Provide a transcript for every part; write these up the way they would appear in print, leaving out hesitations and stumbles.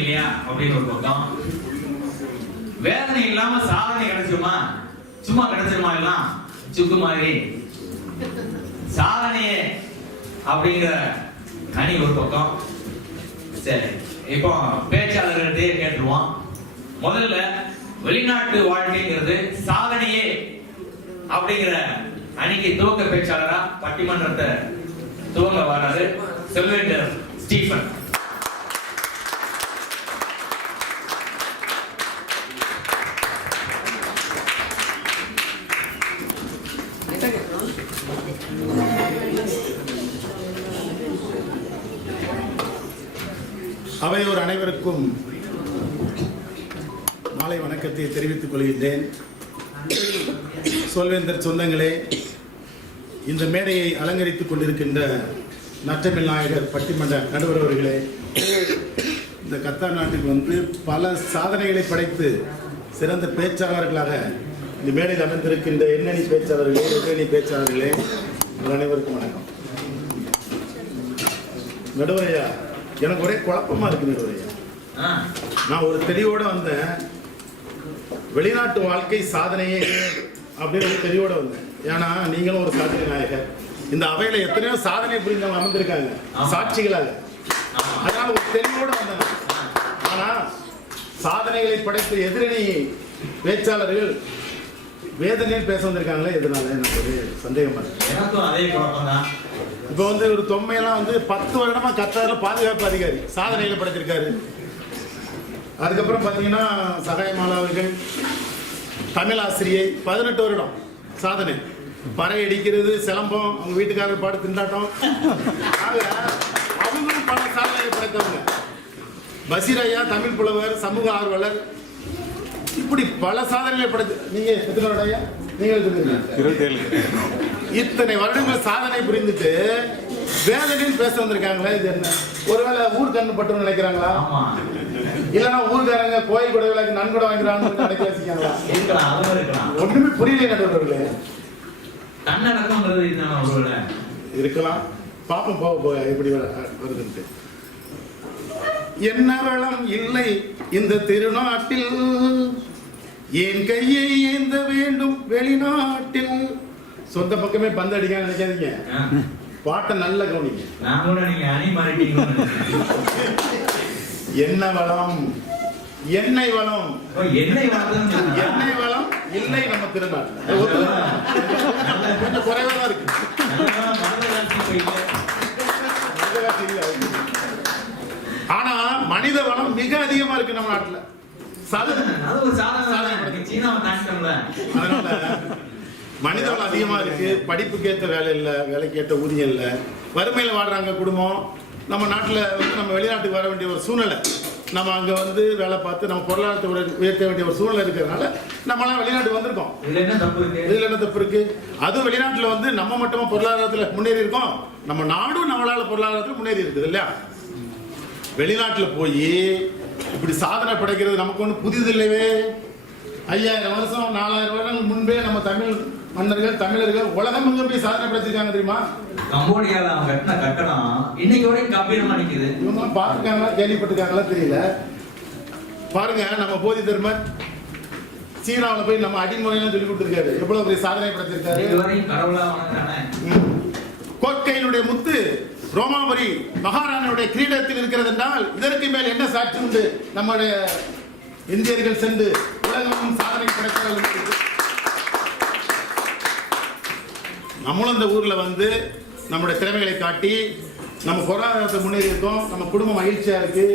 இல்லையா அப்படின்னு ஒரு பக்கம். வேதனை இல்லாம சாதனை கிடைச்சிருமா? சும்மா கிடைச்சிருமா? எல்லாம் சுக்கு மாதிரி சாதனையே அப்படிங்கிற அணி ஒரு பக்கம். சரி, இப்போ பேச்சாளர்கள்ட்டே கேட்டுருவோம். முதல்ல வெளிநாட்டு வாழ்க்கைங்கிறது சாதனையே அப்படிங்கிற அணிக்கு துவக்க பேச்சாளரா பட்டிமன்றத்தை துவங்க வராது செல்வேந்தர் ஸ்டீபன். அவையோர் அனைவருக்கும் மாலை வணக்கத்தை தெரிவித்துக் கொள்கின்றேன். சொல்வேந்தர் சொந்தங்களே, இந்த மேடையை அலங்கரித்துக் கொண்டிருக்கின்ற நற்றமிழ் நாயகர் பட்டிமன்ற நடுவர் அவர்களே, இந்த கத்தார் நாட்டுக்கு வந்து பல சாதனைகளை படைத்து சிறந்த பேச்சாளர்களாக இந்த மேடையில் அமர்ந்திருக்கின்ற எண்ணணி பேச்சாளர்களே, எதிரணி பேச்சாளர்களே, அனைவருக்கும் வணக்கம். நடுவரையா, எனக்கு ஒரே குழப்பமா இருக்கு நடுவரையா. நான் ஒரு தெளிவோட வந்தேன், வெளிநாட்டு வாழ்க்கை சாதனையே அப்படின்னு ஒரு தெளிவோட வந்தேன். ஏன்னா நீங்களும் ஒரு சாதனை நாயகர், இந்த அவையில எத்தனையோ சாதனை புரிந்தவங்க அமர்ந்திருக்காங்க சாட்சிகளாக. அதனால ஒரு தெளிவோட வந்தேன். ஆனா சாதனைகளை படைத்த எதிரணி பேச்சாளர்கள் வேதனையில் பேச வந்திருக்காங்களே, இதனால எனக்கு ஒரு சந்தேகமா இருக்கு. இப்போ வந்து ஒரு தொம்மையெல்லாம் வந்து 10 வருடமா கத்தார்ல பாதுகாப்பு அதிகாரி சாதனைகளை படைத்திருக்காரு. அதுக்கப்புறம் பார்த்தீங்கன்னா சகாயமாலா அவர்கள் தமிழ் ஆசிரியை 18 வருடம் சாதனை, பறை அடிக்கிறது, சிலம்பம், அவங்க வீட்டுக்காரர் பாடு திண்டாட்டம், அவங்களும் பல சாதனைகளை படைத்தவங்க. பஷீர் ஐயா தமிழ் புலவர், சமூக ஆர்வலர், இப்படி பல சாதனைகளை படைத்து. நீங்க எத்தனை வருடம் ஐயா? நீங்க 27. இத்தனை வருடங்கள் சாதனை புரிந்துட்டு வேதனையில் பேச வந்திருக்காங்களே, இது என்ன? ஒருவேளை ஊர் கண்ணு பட்டு நினைக்கிறாங்களா? இல்லைன்னா ஊர்காரங்க கோயில் கூட நன்கொடை வாங்கிறாங்க நினைக்க வச்சுக்காங்களா? ஒண்ணுமே புரியல நடுவர்களே. இருக்கலாம், பாப்போம் போக போக எப்படி வருதுன்ட்டு. என்ன வளம் இல்லை இந்த திருநாட்டில், என் கையை ஏந்த வேண்டும் வெளிநாட்டில். சொந்த பக்கமே பந்து அடிக்க நினைக்காதீங்க, பாட்டை நல்ல கவனிங்க. என்ன வளம்? எண்ணெய் வளம். எண்ணெய் வளம் இல்லை நம்ம திருநாட்டில், கொஞ்சம் குறைவா தான் இருக்கு. ஆனா மனித வளம் மிக அதிகமா இருக்கு நம்ம நாட்டுல. மனித வளம் அதிகமா இருக்கு, படிப்புக்கு ஏற்ற வேலை இல்லை, வேலைக்கு ஏற்ற ஊதியம் இல்லை, வறுமையில் வாடுறாங்க குடும்பம். நம்ம நாட்டில் வந்து நம்ம வெளிநாட்டுக்கு வர வேண்டிய ஒரு சூழ்நிலை, நம்ம அங்கே வந்து வேலை பார்த்து நம்ம பொருளாதாரத்தை உயர்த்த வேண்டிய ஒரு சூழ்நிலை இருக்கிறதுனால நம்மளாம் வெளிநாட்டுக்கு வந்திருக்கோம். இதில் என்ன தப்பு இருக்கு? அதுவும் வெளிநாட்டில் வந்து நம்ம மட்டுமா பொருளாதாரத்தில் முன்னேறி இருக்கோம், நம்ம நாடும் நம்மளால பொருளாதாரத்தில் முன்னேறி இருக்குது இல்லையா? வெளிநாட்டில் போய் இப்படி சாதனை படைக்கிறது நமக்கு ஒன்றும் புதிது இல்லையே. 5000 வருஷம் 4000 வருடங்கள் முன்பே நம்ம தமிழ் மன்னர்கள் தமிழர்கள் உலகம் எங்க போய் சாதனை படைச்சிருக்காங்க தெரியுமா? கம்போடியால அவங்க கட்டின கட்டடம் இன்னைக்கு வரைக்கும் கம்பீரமா நிக்குது. இவங்க பார்த்துருக்காங்களா, கேள்விப்பட்டிருக்காங்களா தெரியல. பாருங்க, நம்ம போதி தர்மர் சீனாவில் போய் நம்ம அடிமொழியெல்லாம் சொல்லி கொடுத்துருக்காரு, எவ்வளவு பெரிய சாதனை படைச்சிருக்காரு. இதுவரையும் கடவுளா வணங்குறானே. கோட்கையினுடைய முத்து ரோமாபுரி மகாராணியுடைய கிரீடத்தில் இருக்கிறது என்றால் இதற்கு மேல் என்ன சாட்சி உண்டு? நம்முடைய இந்தியர்கள் சென்று உலகமும் சாதனை படைத்தார்கள். நம்மளும் இந்த ஊர்ல வந்து நம்முடைய திறமைகளை காட்டி நம்ம பொருளாதாரத்தை முன்னேறி இருக்கோம், நம்ம குடும்பம் மகிழ்ச்சியா இருக்கு,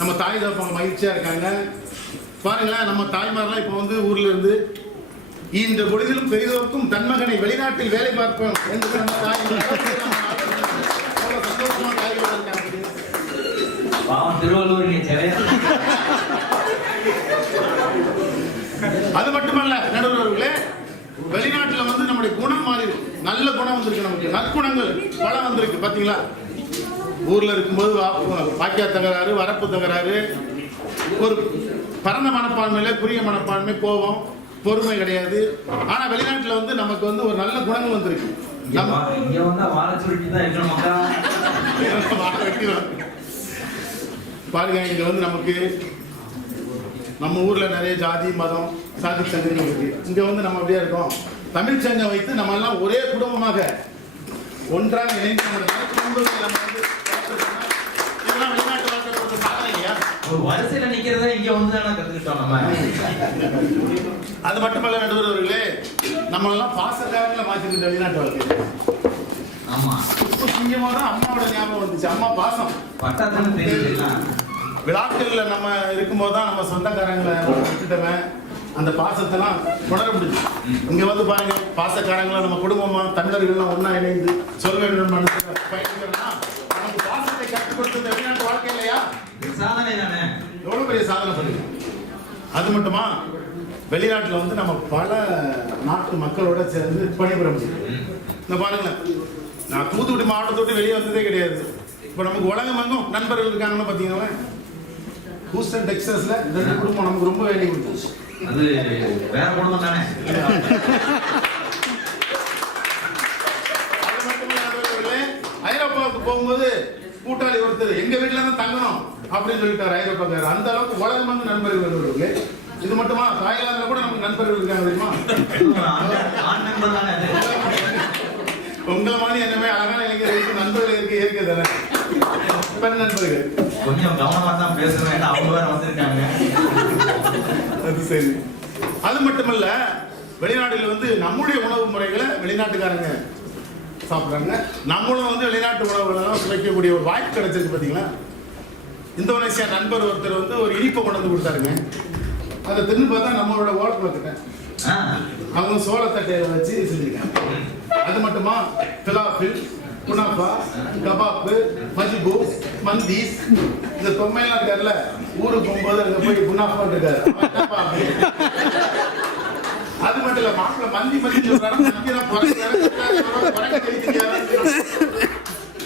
நம்ம தாய் தகப்பன் மகிழ்ச்சியா இருக்காங்க. பாருங்களேன், நம்ம தாய்மாரெல்லாம் இப்போ வந்து ஊர்ல இருந்து இந்த பொழுதிலும் பெரிதோருக்கும் தன்மகனை வெளிநாட்டில் வேலை பார்ப்போம் என்று நம்ம தாய் சந்தோஷமா தாய்களா இருக்காங்க. அது மட்டுமல்ல நடுவர்களே, வெளிநாட்டுல வந்து நம்முடைய குணம் மாறி நல்ல குணம் வந்திருக்கு, நமக்கு நற்குணங்கள் பல வந்திருக்கு. பாத்தீங்களா, ஊர்ல இருக்கும்போது வாக்கியா தகராறு, வரப்பு தகராறு, ஒரு பரந்த மனப்பான்மையில புரிய மனப்பான்மை, கோபம், பொறுமை கிடையாது. ஆனா வெளிநாட்டுல வந்து நமக்கு வந்து ஒரு நல்ல குணங்கள் வந்திருக்கு. பாருங்க, இங்க வந்து நமக்கு நம்ம ஊர்ல நிறைய ஜாதி மதம் சாதி சங்கங்கள் இருக்கு. இங்க வந்து நம்ம அப்படியே இருக்கோம். தமிழ் சங்கம் வைத்து நம்ம எல்லாம் ஒரே குடும்பமாக ஒன்றாக இணைந்து நம்ம வந்து இதெல்லாம் வெளிநாட்டு வாழ்க்கை கொடுத்த சாதனை இல்லையா? ஒரு வரிசையில நிக்கிறத இங்க வந்து தானே கத்துக்கிட்டோம் நம்ம. அது மட்டுமல்ல நடுவர்களே, நம்ம எல்லாம் பாசக்காரங்களை மாத்திக்கிட்ட வெளிநாட்டு வாழ்க்கை. ஆமா, இப்போ சிங்கமா தான் அம்மாவோட ஞாபகம் வந்துச்சு. அம்மா பாசம் பட்டாத்தானே தெரியல. விழாக்கள்ல நம்ம இருக்கும்போது தான் நம்ம சொந்தக்காரங்களை விட்டுட்டவன் அந்த பாசத்தெல்லாம் உணர முடியும். இங்க வந்து பாருங்க, பாசக்காரங்களை நம்ம குடும்பமா தமிழர்கள்லாம் ஒன்னா இணைந்து சொல்ல வேண்டும் பயணிக்கிறோம்னா நமக்கு பாசத்தை கற்றுக் கொடுத்தது வெளிநாட்டு வாழ்க்கை இல்லையா? சாதனை தானே. எவ்வளவு பெரிய சாதனை பண்ணுங்க. அது மட்டுமா, வெளிநாட்டுல வந்து நம்ம பல நாட்டு மக்களோட சேர்ந்து பணிபுர முடியும். இந்த பாருங்களேன், நான் தூத்துக்குடி மாவட்டத்தை விட்டு வெளியே வந்ததே கிடையாது. இப்போ நமக்கு உலகமெங்கும் நண்பர்கள் இருக்காங்கன்னு பார்த்தீங்கன்னா, ஹூஸ்டன் டெக்சாஸ்ல இந்த குடும்பம் நமக்கு ரொம்ப வேலை கொடுத்துச்சு. அது வேற குடும்பம் தானே. அது மட்டும் ஐரோப்பாவுக்கு போகும்போது கூட்டாளி ஒருத்தர் எங்க வீட்டுல தான் தங்கணும் அப்படின்னு சொல்லிட்டாரு ஐரோப்பாக்காரர். அந்த அளவுக்கு உலகமெங்கும் நண்பர்கள் வருவார்களே. இது மட்டுமா, தாய்லாந்துல கூட நமக்கு நண்பர்கள் இருக்காங்க தெரியுமா? உங்களை மாதிரி என்னமே அழகான இளைஞர்களுக்கு நண்பர்கள் இருக்க இயற்கை தானே. பெண் நண்பர்கள் கொஞ்சம் கவனமா தான் பேசுறேன், அவங்க வேற வந்திருக்காங்க. அது சரி. அது மட்டுமல்ல, வெளிநாடுல வந்து நம்முடைய உணவு முறைகளை வெளிநாட்டுக்காரங்க சாப்பிடுறாங்க. நம்மளும் வந்து வெளிநாட்டு உணவுகளெல்லாம் சுவைக்கக்கூடிய ஒரு வாய்ப்பு கிடைச்சிருக்கு. பார்த்தீங்களா, இந்தோனேசியா நண்பர் ஒருத்தர் வந்து ஒரு இனிப்பை கொண்டு வந்து கொடுத்தாருங்க. அதை தின்னு பார்த்தா நம்மளோட ஓலப்பழக்கிட்டேன் அவங்க சோளத்தட்டையில வச்சு செஞ்சிருக்காங்க. அது மட்டுமா, பிலாஃபில், குனாஃபா, கபாப்பு, மஜ்பூ, மந்தீஸ், இந்த தொம்மையெல்லாம் இருக்காருல்ல, ஊருக்கு போகும்போது அங்கே போய் குனாஃபா இருக்காரு. அது மட்டும் இல்ல, மாப்பிள்ள மந்தி மந்தி சொல்றாரு.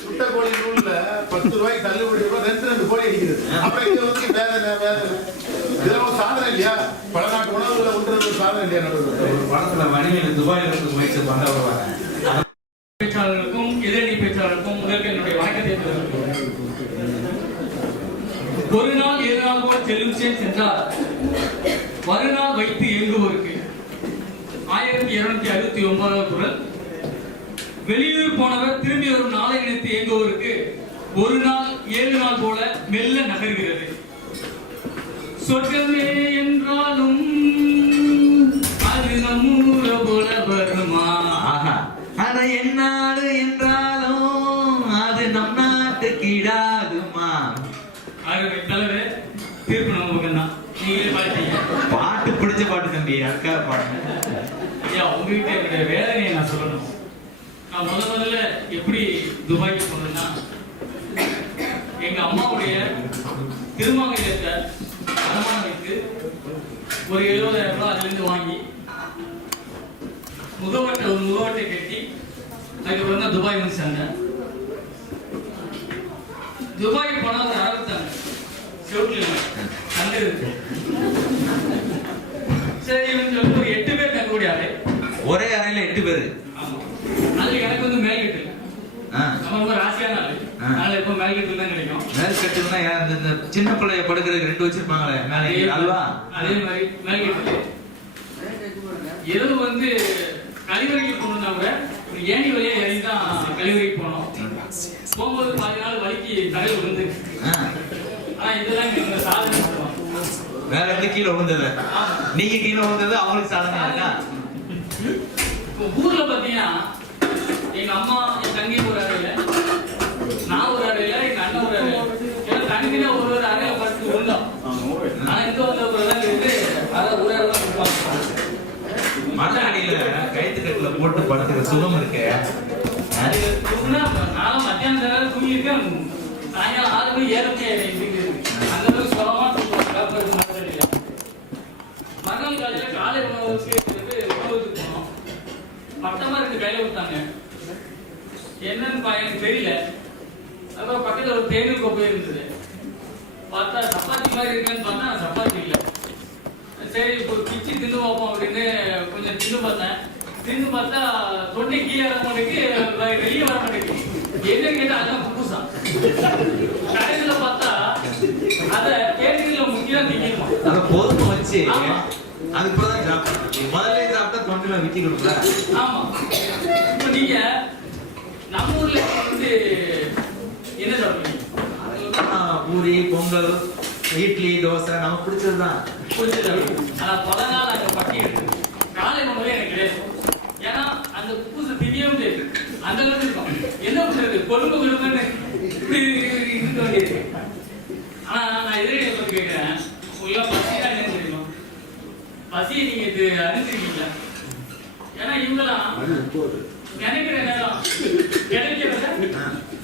சுட்ட கோழி நூல்ல 10 ரூபாய்க்கு தள்ளுபடி 2 கோழி அடிக்கிறது. அப்புறம் இங்க வந்து வேதனை வேதனை. இதெல்லாம் ஒரு சாதனை இல்லையா? பல நாட்டு உணவுகளை உண்றது ஒரு சாதனை இல்லையா? ஒரு படத்துல மணிமேல் துபாயில இருந்து முயற்சி பண்ண வருவாங்க. பேச்சாளருக்கும் எதிரணி பேச்சாளருக்கும் முதற்கு என்னுடைய வணக்கத்தை தெரிவித்துக் ஒரு நாள் 7 நாள் போல் செல்லும் சென்றார் மறுநாள் வைத்து இயங்குவோருக்கு 1269 குரல். வெளியூர் போனவர் திரும்பி வரும் நாளை நினைத்து இயங்குவோருக்கு ஒரு நாள் 7 நாள் போல மெல்ல நகர்கிறது. சொர்க்கமே என்றாலும் அது நம்மூர போல வருமா? ஆனா என்னாடு என்றாலும் அது நம் நாட்டுக்கு இடாதுமா. தலைவர் தீர்ப்பு நம்ம பக்கம் தான். நீங்களே பாட்டீங்க. பாட்டு பிடிச்ச பாட்டு தம்பி, அதுக்காக பாடுங்க. ஐயா, உங்ககிட்ட என்னுடைய வேதனையை நான் சொல்லணும். நான் முதல்ல எப்படி துபாய்க்கு போனேன்னா, எங்க அம்மாவுடைய திருமங்கலத்தை அடமானம் வைத்து ஒரு 70,000 ரூபாய் அதிலிருந்து வாங்கி முகவட்டை கட்டி அதுக்கப்புறம் தான் துபாய் வந்து சேர்ந்தேன். துபாய்க்கு போனா ஒரு ஆரம்பித்தாங்க செவுட்ல தங்க இருக்கு. சரி சொல்லிட்டு ஒரு 8 பேர் தங்கக்கூடிய ஆளு. ஒரே அறையில 8 பேரு. ஆமா, அது எனக்கு வந்து மேல்கட்டு நம்ம ரொம்ப ராசியான ஆளு. அதனால இப்போ மேல்கட்டு தான் கிடைக்கும். மேல்கட்டுனா இந்த சின்ன பிள்ளைய படுக்கிறதுக்கு 2 வச்சிருப்பாங்களே மேலே அல்வா, அதே மாதிரி மேல்கட்டு. இரவு வந்து கழிவறைக்கு போகணும்னா கூட ஒரு ஏணி வழியா இறங்கி தான் கழிவறைக்கு போனோம். போகும்போது 10 நாள் வலிக்கு தலையில் விழுந்து. ஆனா இதெல்லாம் எங்க சாதனை பண்ணுவோம். வேற இருந்து கீழே விழுந்தது, நீங்க கீழே விழுந்தது அவங்களுக்கு சாதனை இருக்கா? இப்போ ஊர்ல பாத்தீங்கன்னா எங்க அம்மா என் தங்கி ஒரு அறையில, நான் ஒரு அறையில, எங்க அண்ணன் ஒரு அறையில, ஏன்னா தனிமையில ஒரு அறையில படுத்து விழுந்தோம். ஆனா இங்க வந்த பிறகு இருந்து அதான் ஒரு அறை தான் மண்ணடியில கைத்துக்கட்டுல போட்டு படுக்கிற சுகம் இருக்கு. நான் மத்தியானம் நேரம் தூங்கிருக்கேன். சாயங்காலம் 6 மணி 7 மணி அந்த அளவுக்கு சுகமா மறுநாள் காலையில காலை உணவுக்கு போனோம். பட்டமா 2 கையில கொடுத்தாங்க. என்னன்னு எனக்கு தெரியல. அப்புறம் பக்கத்துல ஒரு தேநீர் கோப்பை இருந்தது. பார்த்தா சப்பாத்தி மாதிரி இருக்குன்னு பார்த்தா சப்பாத்தி இல்லை. சரி ஒரு பிச்சு தின்னு பார்ப்போம் அப்படின்னு கொஞ்சம் தின்னு பார்த்தேன். தின்னு பார்த்தா தொண்டை கீழே வர மாட்டேங்குது, வெளியே வர மாட்டேங்குது. என்ன கேட்டா அதான் புதுசா. கடைசியில பார்த்தா அத கேட்டீங்கல முக்கியம் திங்கணுமா அத போதும் வச்சு ஆமா. அதுக்கு தான் சாப்பிடுறேன். முதல்ல சாப்பிட்டா தொண்டில விக்கி கொடுக்கல. ஆமா. இப்போ நீங்க நம்ம ஊர்ல வந்து என்ன சாப்பிடுறீங்க? பூரி, பொங்கல், இட்லி, தோசை நமக்கு பிடிச்சதுதான். புரிஞ்சது. ஆனா பல நாள் அங்க பட்டி இருக்கு. காலை உணவே எனக்கு கிடையாது. ஏன்னா அந்த பூசை திரியவும் தெரியுது. அந்த அளவுக்கு இருக்கும். என்ன பண்றது? கொழும்பு கொழும்புன்னு இருக்க வேண்டியது. ஆனா நான் எதிரே பத்தி கேட்கிறேன். உங்களுக்கு பசியா என்ன தெரியுமா? பசியை நீங்க இது அறிஞ்சிருக்கீங்களா? ஏன்னா இவங்கெல்லாம் நினைக்கிற நேரம் கிடைக்கிறத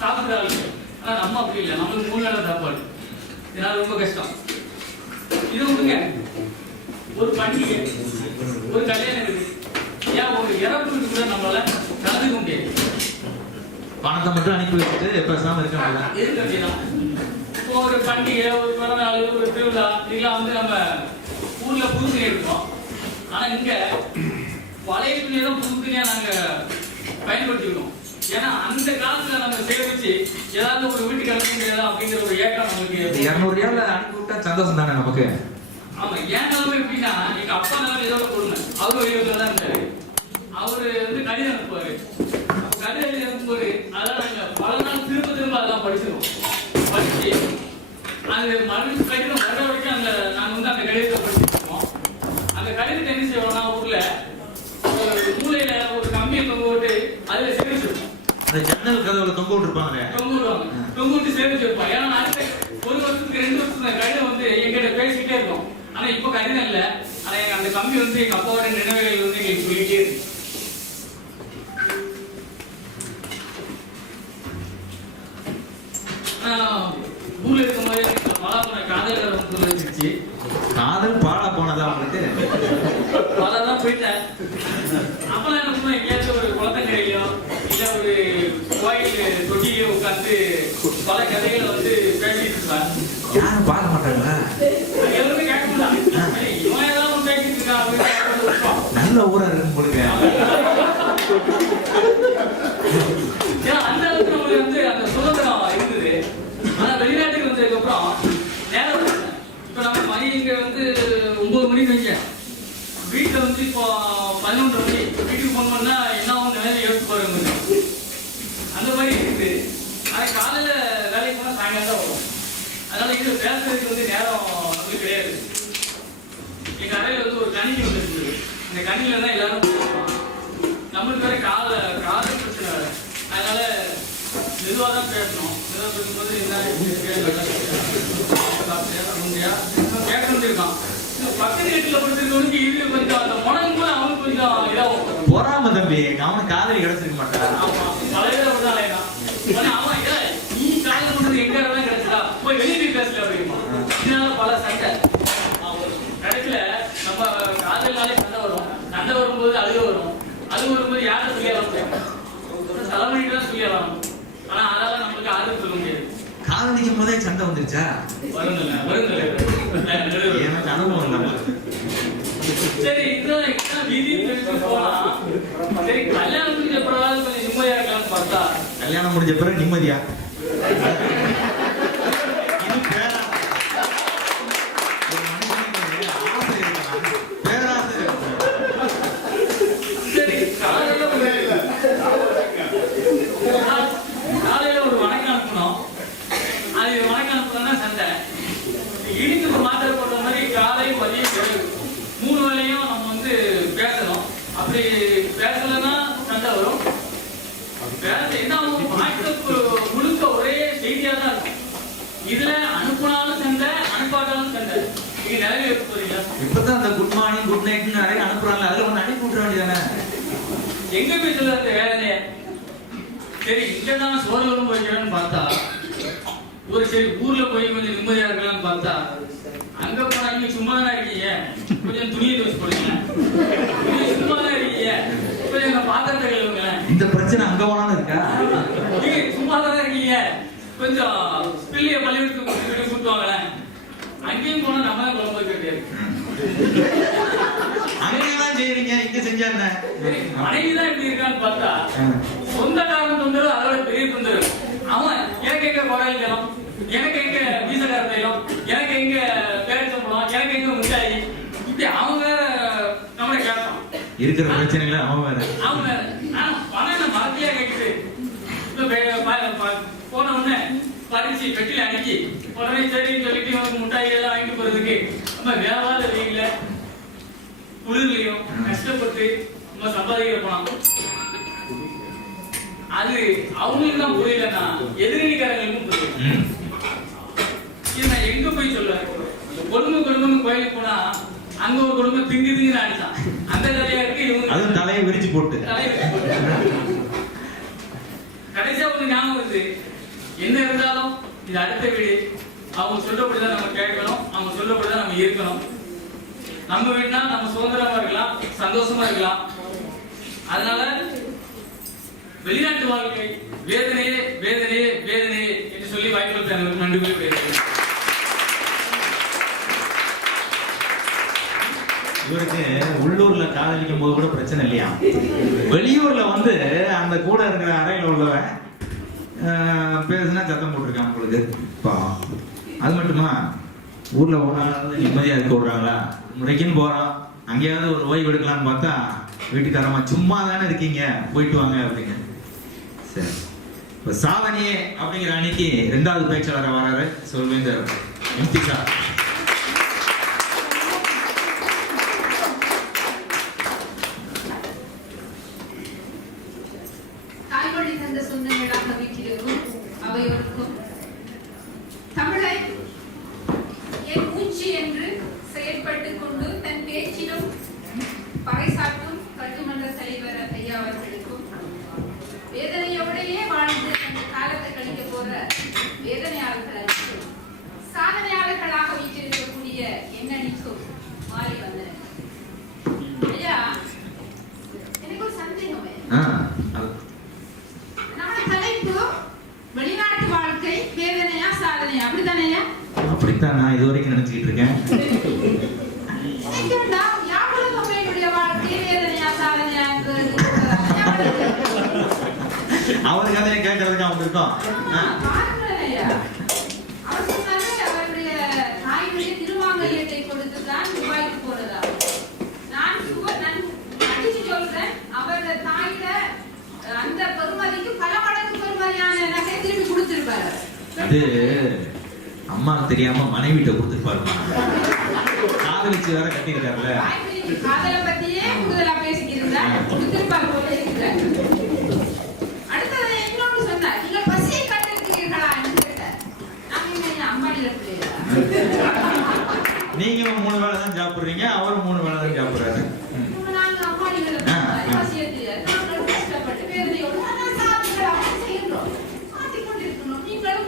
சாப்பிடுறாங்க. ஆனா நம்ம அப்படி இல்லை. நம்மளுக்கு 3 நேரம் சாப்பாடு. இதனால ரொம்ப கஷ்டம். இது விடுங்க. ஒரு பண்டிகை, ஒரு கல்யாணம் இருக்கு. ஏன் ஒரு இறப்புக்கு கூட நம்மளால கலந்துக்க முடியாது. பணத்தை மட்டும் அனுப்பி வச்சுட்டு பேசாம இருக்க முடியல. இருக்க முடியலாம். இப்போ ஒரு பண்டிகை, ஒரு பிறந்தநாள், ஒரு திருவிழா இதெல்லாம் வந்து நம்ம ஊர்ல புது துணி எடுக்கிறோம். ஆனா இங்க பழைய துணியை தான் புது துணியா நாங்க பயன்படுத்திக்கிறோம். ஏன்னா அந்த காலத்துல நம்ம சேமிச்சு ஏதாவது ஒரு வீட்டுக்கு அனுப்ப முடியாதா அப்படிங்கிற ஒரு ஏக்கம் நமக்கு. 200 ரூபாய்ல அனுப்பி விட்டா சந்தோஷம் தானே நமக்கு. ஆமா. ஏன் நிலைமை எப்படின்னா எங்க அப்பா நிலைமை இதோட கொடுங்க. அவரு வெளியூர்ல தான் இருந்தாரு. அவரு வந்து கடிதம் அனுப்புவாரு. கடிதம் எழுதி அனுப்பும்போது அதெல்லாம் நாங்க பல நாள் திரும்ப திரும்ப அதெல்லாம் படிச்சிருவோம். படிச்சு அது மறுபடியும் கடிதம் வர வரைக்கும் அந்த நாங்க வந்து அந்த கடிதத்தை படிச்சிருக்கோம். அந்த கடிதத்தை என்ன செய்வோம்னா ஊர்ல ஒரு மூலையில ஒரு கம்பியை தொங்க போட்டு அதுல சேமிச்சிருப்போம். அந்த ஜன்னல் கதவுல தொங்க விட்டுருப்பாங்க. தொங்க விடுவாங்க. தொங்க விட்டு சேமிச்சு வைப்போம். ஏன்னா அடுத்த 1 வருஷத்துக்கு 2 வருஷத்துக்கு கடிதம் வந்து எங்கிட்ட பேசிக்கிட்டே இருக்கும். ஆனா இப்ப கடிதம் இல்ல. ஆனா அந்த கம்பி வந்து எங்க அப்பாவோட நினைவுகள் வந்து எங்களுக்கு சொல்லிட்டே இருக்கு. ஊர்ல இருக்கும்போது பலாப்பழ காதல் வந்து வச்சிருச்சு. காதல் பாழா போனதா உங்களுக்கு? பலதான் போயிட்டேன். அப்பெல்லாம் என்ன பண்ணுவோம், எங்கேயாச்சும் ஒரு குளத்தங்கரையிலோ இல்ல ஒரு கோயில் தொட்டிலையோ உட்காந்து பல கதைகளை வந்து பேசிட்டு இருப்பேன். யாரும் பார்க்க மாட்டாங்களா? எல்லாருமே கேட்க மாட்டாங்க. இவன் ஏதாவது பேசிட்டு இருக்கான் அப்படின்னு. நல்ல ஊரா இருக்கும் போடுங்க. ஏன்னா அந்த அளவுக்கு நம்மளுக்கு வந்து அந்த சுதந்திரம் இருந்தது. ஆனா வெளிநாட்டுக்கு வந்ததுக்கு அப்புறம் நேரம் இப்ப நம்ம மணி இங்க வந்து 9 மணிக்கு வச்ச வீட்டுல வந்து இப்போ 11 மணி வீட்டுக்கு போனோம்னா என்ன ஆகும் நிலைமை யோசிச்சு பாருங்க. அந்த மாதிரி இருக்குது. ஆனா காலையில வேலைக்கு போனா சாயங்காலம் தான் வரும். அதனால இது பேசுறதுக்கு வந்து நேரம் நம்மளுக்கு கிடையாது. எங்க அறையில வந்து ஒரு கணினி ஒன்று இருக்குது. இந்த கணினில தான் எல்லாரும் பேசுவாங்க. நம்மளுக்கு வேற காதல் பிரச்சனை வேற. அதனால மெதுவாக தான் பேசணும். மெதுவாக பேசும்போது என்ன கேட்கணும் இருக்கான். பக்கத்து வீட்டில் படுத்துருக்கவனுக்கு இது கொஞ்சம் அந்த முடங்கும் போது அவனுக்கு கொஞ்சம் இதாகும். பொறாம தம்பி, அவனுக்கு காதலி கிடைச்சிருக்க மாட்டான். ஆமா, பழைய அப்படிதான். ஆமா, நீ காதல் பண்றது எங்க எல்லாம் கிடைச்சதா போய் வெளியே பேசல அப்படிமா. இதனால பல சண்டை கிடைக்கல. நம்ம காதல்னாலே சண்டை வரும். சண்டை வரும்போது அழுக வரும். அழுக வரும்போது யாரை சொல்லிடலாம் முடியும்? தலைவலிக்கு தான் சொல்லிடலாம். ஆனா அதெல்லாம் நம்மளுக்கு ஆறுதல் சொல்ல முடியாது. காதலிக்கும் போதே சண்டை வந்துருச்சா? வருங்கல்ல. எனக்கு அனுபவம் இல்லை. சரி, இதுதான் விதி தெரிஞ்சு போலாம். சரி, கல்யாணம் முடிஞ்ச பிறகு கொஞ்சம் நிம்மதியா இருக்கலாம்னு பார்த்தா கல்யாணம் முடிஞ்ச பிறகு நிம்மதியா? காலையில ஒரு வணக்கம் அனுப்பணும். அது வணக்கம் அனுப்பணும்னா சண்டை. இடிக்கு மாத்திரை போட்ட மாதிரி காலை மதியம் இரவு 3 வேளையும் நம்ம வந்து பேசணும். அப்படி பேசலன்னா சண்டை வரும். பேச என்ன ஆகும்? வாட்ஸ்அப் முழுக்க ஒரே செய்தியா தான் இருக்கும். இதுல அனுப்பினாலும் சண்டை, அனுப்பாட்டாலும் சண்டை. நீங்க நிறைய போறீங்களா? இப்பதான் அந்த குட் மார்னிங் குட் நைட் நிறைய அனுப்புறாங்க. அதுல ஒண்ணு அனுப்பி விட்டுற வேண்டியதானே? எங்க போய் சொல்ல அந்த வேலையே? சரி, இங்கதான் சோறு வரும் போய்க்கலாம்னு பார்த்தா ஒரு சரி ஊர்ல போய் கொஞ்சம் நிம்மதியா இருக்கலாம்னு பார்த்தா அங்க போனா இங்க சும்மா தான் இருக்கீங்க, கொஞ்சம் துணியை துவச்சு போடுங்க. சும்மா தான் இருக்கீங்க, கொஞ்சம் எங்க பாத்திரத்தை கழுவுங்களேன். இந்த பிரச்சனை அங்க போனாலும் இருக்கா? நீங்க சும்மா தான் இருக்கீங்க, கொஞ்சம் பிள்ளைய பள்ளிக்கூடத்துக்கு கூட்டுவாங்களேன். அங்கேயும் போனா நம்ம தான் குழம்பு வைக்க அங்கேதான் செய்யறீங்க, இங்க செஞ்சா என்ன? மனைவிதான் இப்படி இருக்கான்னு பார்த்தா சொந்தக்காரன் தொந்தரவு அதோட பெரிய தொந்தரவு. அவன் எனக்கு எங்க குறையல் ஜலம், எனக்கு எங்க வீசக்கார தைலம், பிரச்சனைகளை அவன் வேற. அவங்க நான் பணம் என்ன மரத்தையா கேட்குது. போன உடனே பறிச்சு பெட்டில அடிக்கி உடனே சரின்னு சொல்லிட்டு அவனுக்கு முட்டாய் எல்லாம் வாங்கிட்டு போறதுக்கு நம்ம வியாபார வெயில குளிர்லையும் கஷ்டப்பட்டு நம்ம சம்பாதிக்கிற பணம் அது அவங்களுக்கு தான் புரியலன்னா எதிரணிக்காரங்களுக்கும் புரியல. இது நான் எங்க போய் சொல்லுவேன்? குடும்பம் கோயிலுக்கு போனா அங்க ஒரு குடும்பம் திங்குன்னு அடிச்சான். அந்த கதையா இருக்கு. இவங்க அதுவும் தலையை விரிச்சு போட்டு கடைசியா ஒண்ணு ஞாபகம் வருது. என்ன இருந்தாலும் இது அடுத்த வீடு. அவங்க சொல்லப்படிதான் நம்ம கேட்கணும், அவங்க சொல்லப்படிதான் நம்ம இருக்கணும். நம்ம வீடுனா நம்ம சுதந்திரமா இருக்கலாம், சந்தோஷமா இருக்கலாம். அதனால வெளிநாட்டு வாழ்க்கை வேதனையே வேதனையே வேதனையே என்று சொல்லி வாய்ப்பு நன்றி கூறி பேசுகிறேன். இவருக்கு உள்ளூர்ல காதலிக்கும் போது கூட பிரச்சனை இல்லையா, வெளியூர்ல வந்து அந்த கூட இருக்கிற அறையில உள்ளவன் பேசுனா சத்தம் போட்டிருக்கான் உங்களுக்கு. அது மட்டுமா ஊர்ல ஓடாது நிம்மதியா இருக்க விடுறாங்களா? முறைக்குன்னு போறோம், அங்கேயாவது ஒரு ஓய்வு எடுக்கலாம்னு பார்த்தா வீட்டுக்காரமா சும்மா தானே இருக்கீங்க போயிட்டு வாங்க அப்படிங்க. சரி, இப்ப சாதனையே அப்படிங்கிற அன்னைக்கு 2வது பேச்சாளர் வராரு சொல்வேந்தர் எம்டி சார். தாய்மொழி தந்த சொந்தங்களாக வீட்டிற்கும் அவையோருக்கும் தமிழை என் மூச்சு என்று செயற்பட்டுக் கொண்டு தன் பேச்சிலும் பறைசாற்றும் கட்டுமன்ற தலைவர் ஐயா அவர்களுக்கும் வேதனையோடையே வாழ்ந்து அந்த காலத்தை கழிக்க போற வேதனையாளர்களுக்கும் சாதனையாளர்களாக வீட்டிருக்கக்கூடிய எண்ணனிக்கும் மாறி வந்தனர். ஐயா, எனக்கு ஒரு சந்தேகமே. நம்ம தலைப்பு வெளிநாட்டு வாழ்க்கை வேதனையா சாதனையா, அப்படித்தானே? அப்படித்தான் நான் இது வரைக்கும் நினைச்சுக்கிட்டு இருக்கேன். அவர் கதையை கேட்கறதுக்கு அவங்க இருக்கோம். அவருடைய தாயுடைய திருவாங்கல்யத்தை கொடுத்துதான் துபாய்க்கு போறதா? நான் அடிச்சு சொல்றேன், அவருடைய தாயிட அந்த பெருமதிக்கு பல மடங்கு பெருமதியான நகை திரும்பி கொடுத்திருப்பாரு. அது அம்மாவுக்கு தெரியாம மனைவிட்ட கொடுத்துருப்பாருமா. காதலிச்சு வேற கட்டியிருக்காருல்ல. காதலை பத்தியே கூடுதலா பேசிக்கிறதா கொடுத்திருப்பாரு போல இருக்குது. அடுத்தது இன்னொன்று சொன்னார், நீங்க பசியை கண்டிருக்கிறீர்களா என்று கேட்டார். நாங்க என்ன அம்மாடியில பிள்ளையா? நீங்க 3 வேளை தான் சாப்பிடுறீங்க, அவரும் 3 வேளை தான் சாப்பிடுறாரு. நாங்க அம்மாடியில பசியை தெரியாது. நாங்கள் கஷ்டப்பட்டு வேதனையோடு செய்கிறோம், மாற்றிக்கொண்டிருக்கணும். நீங்களும்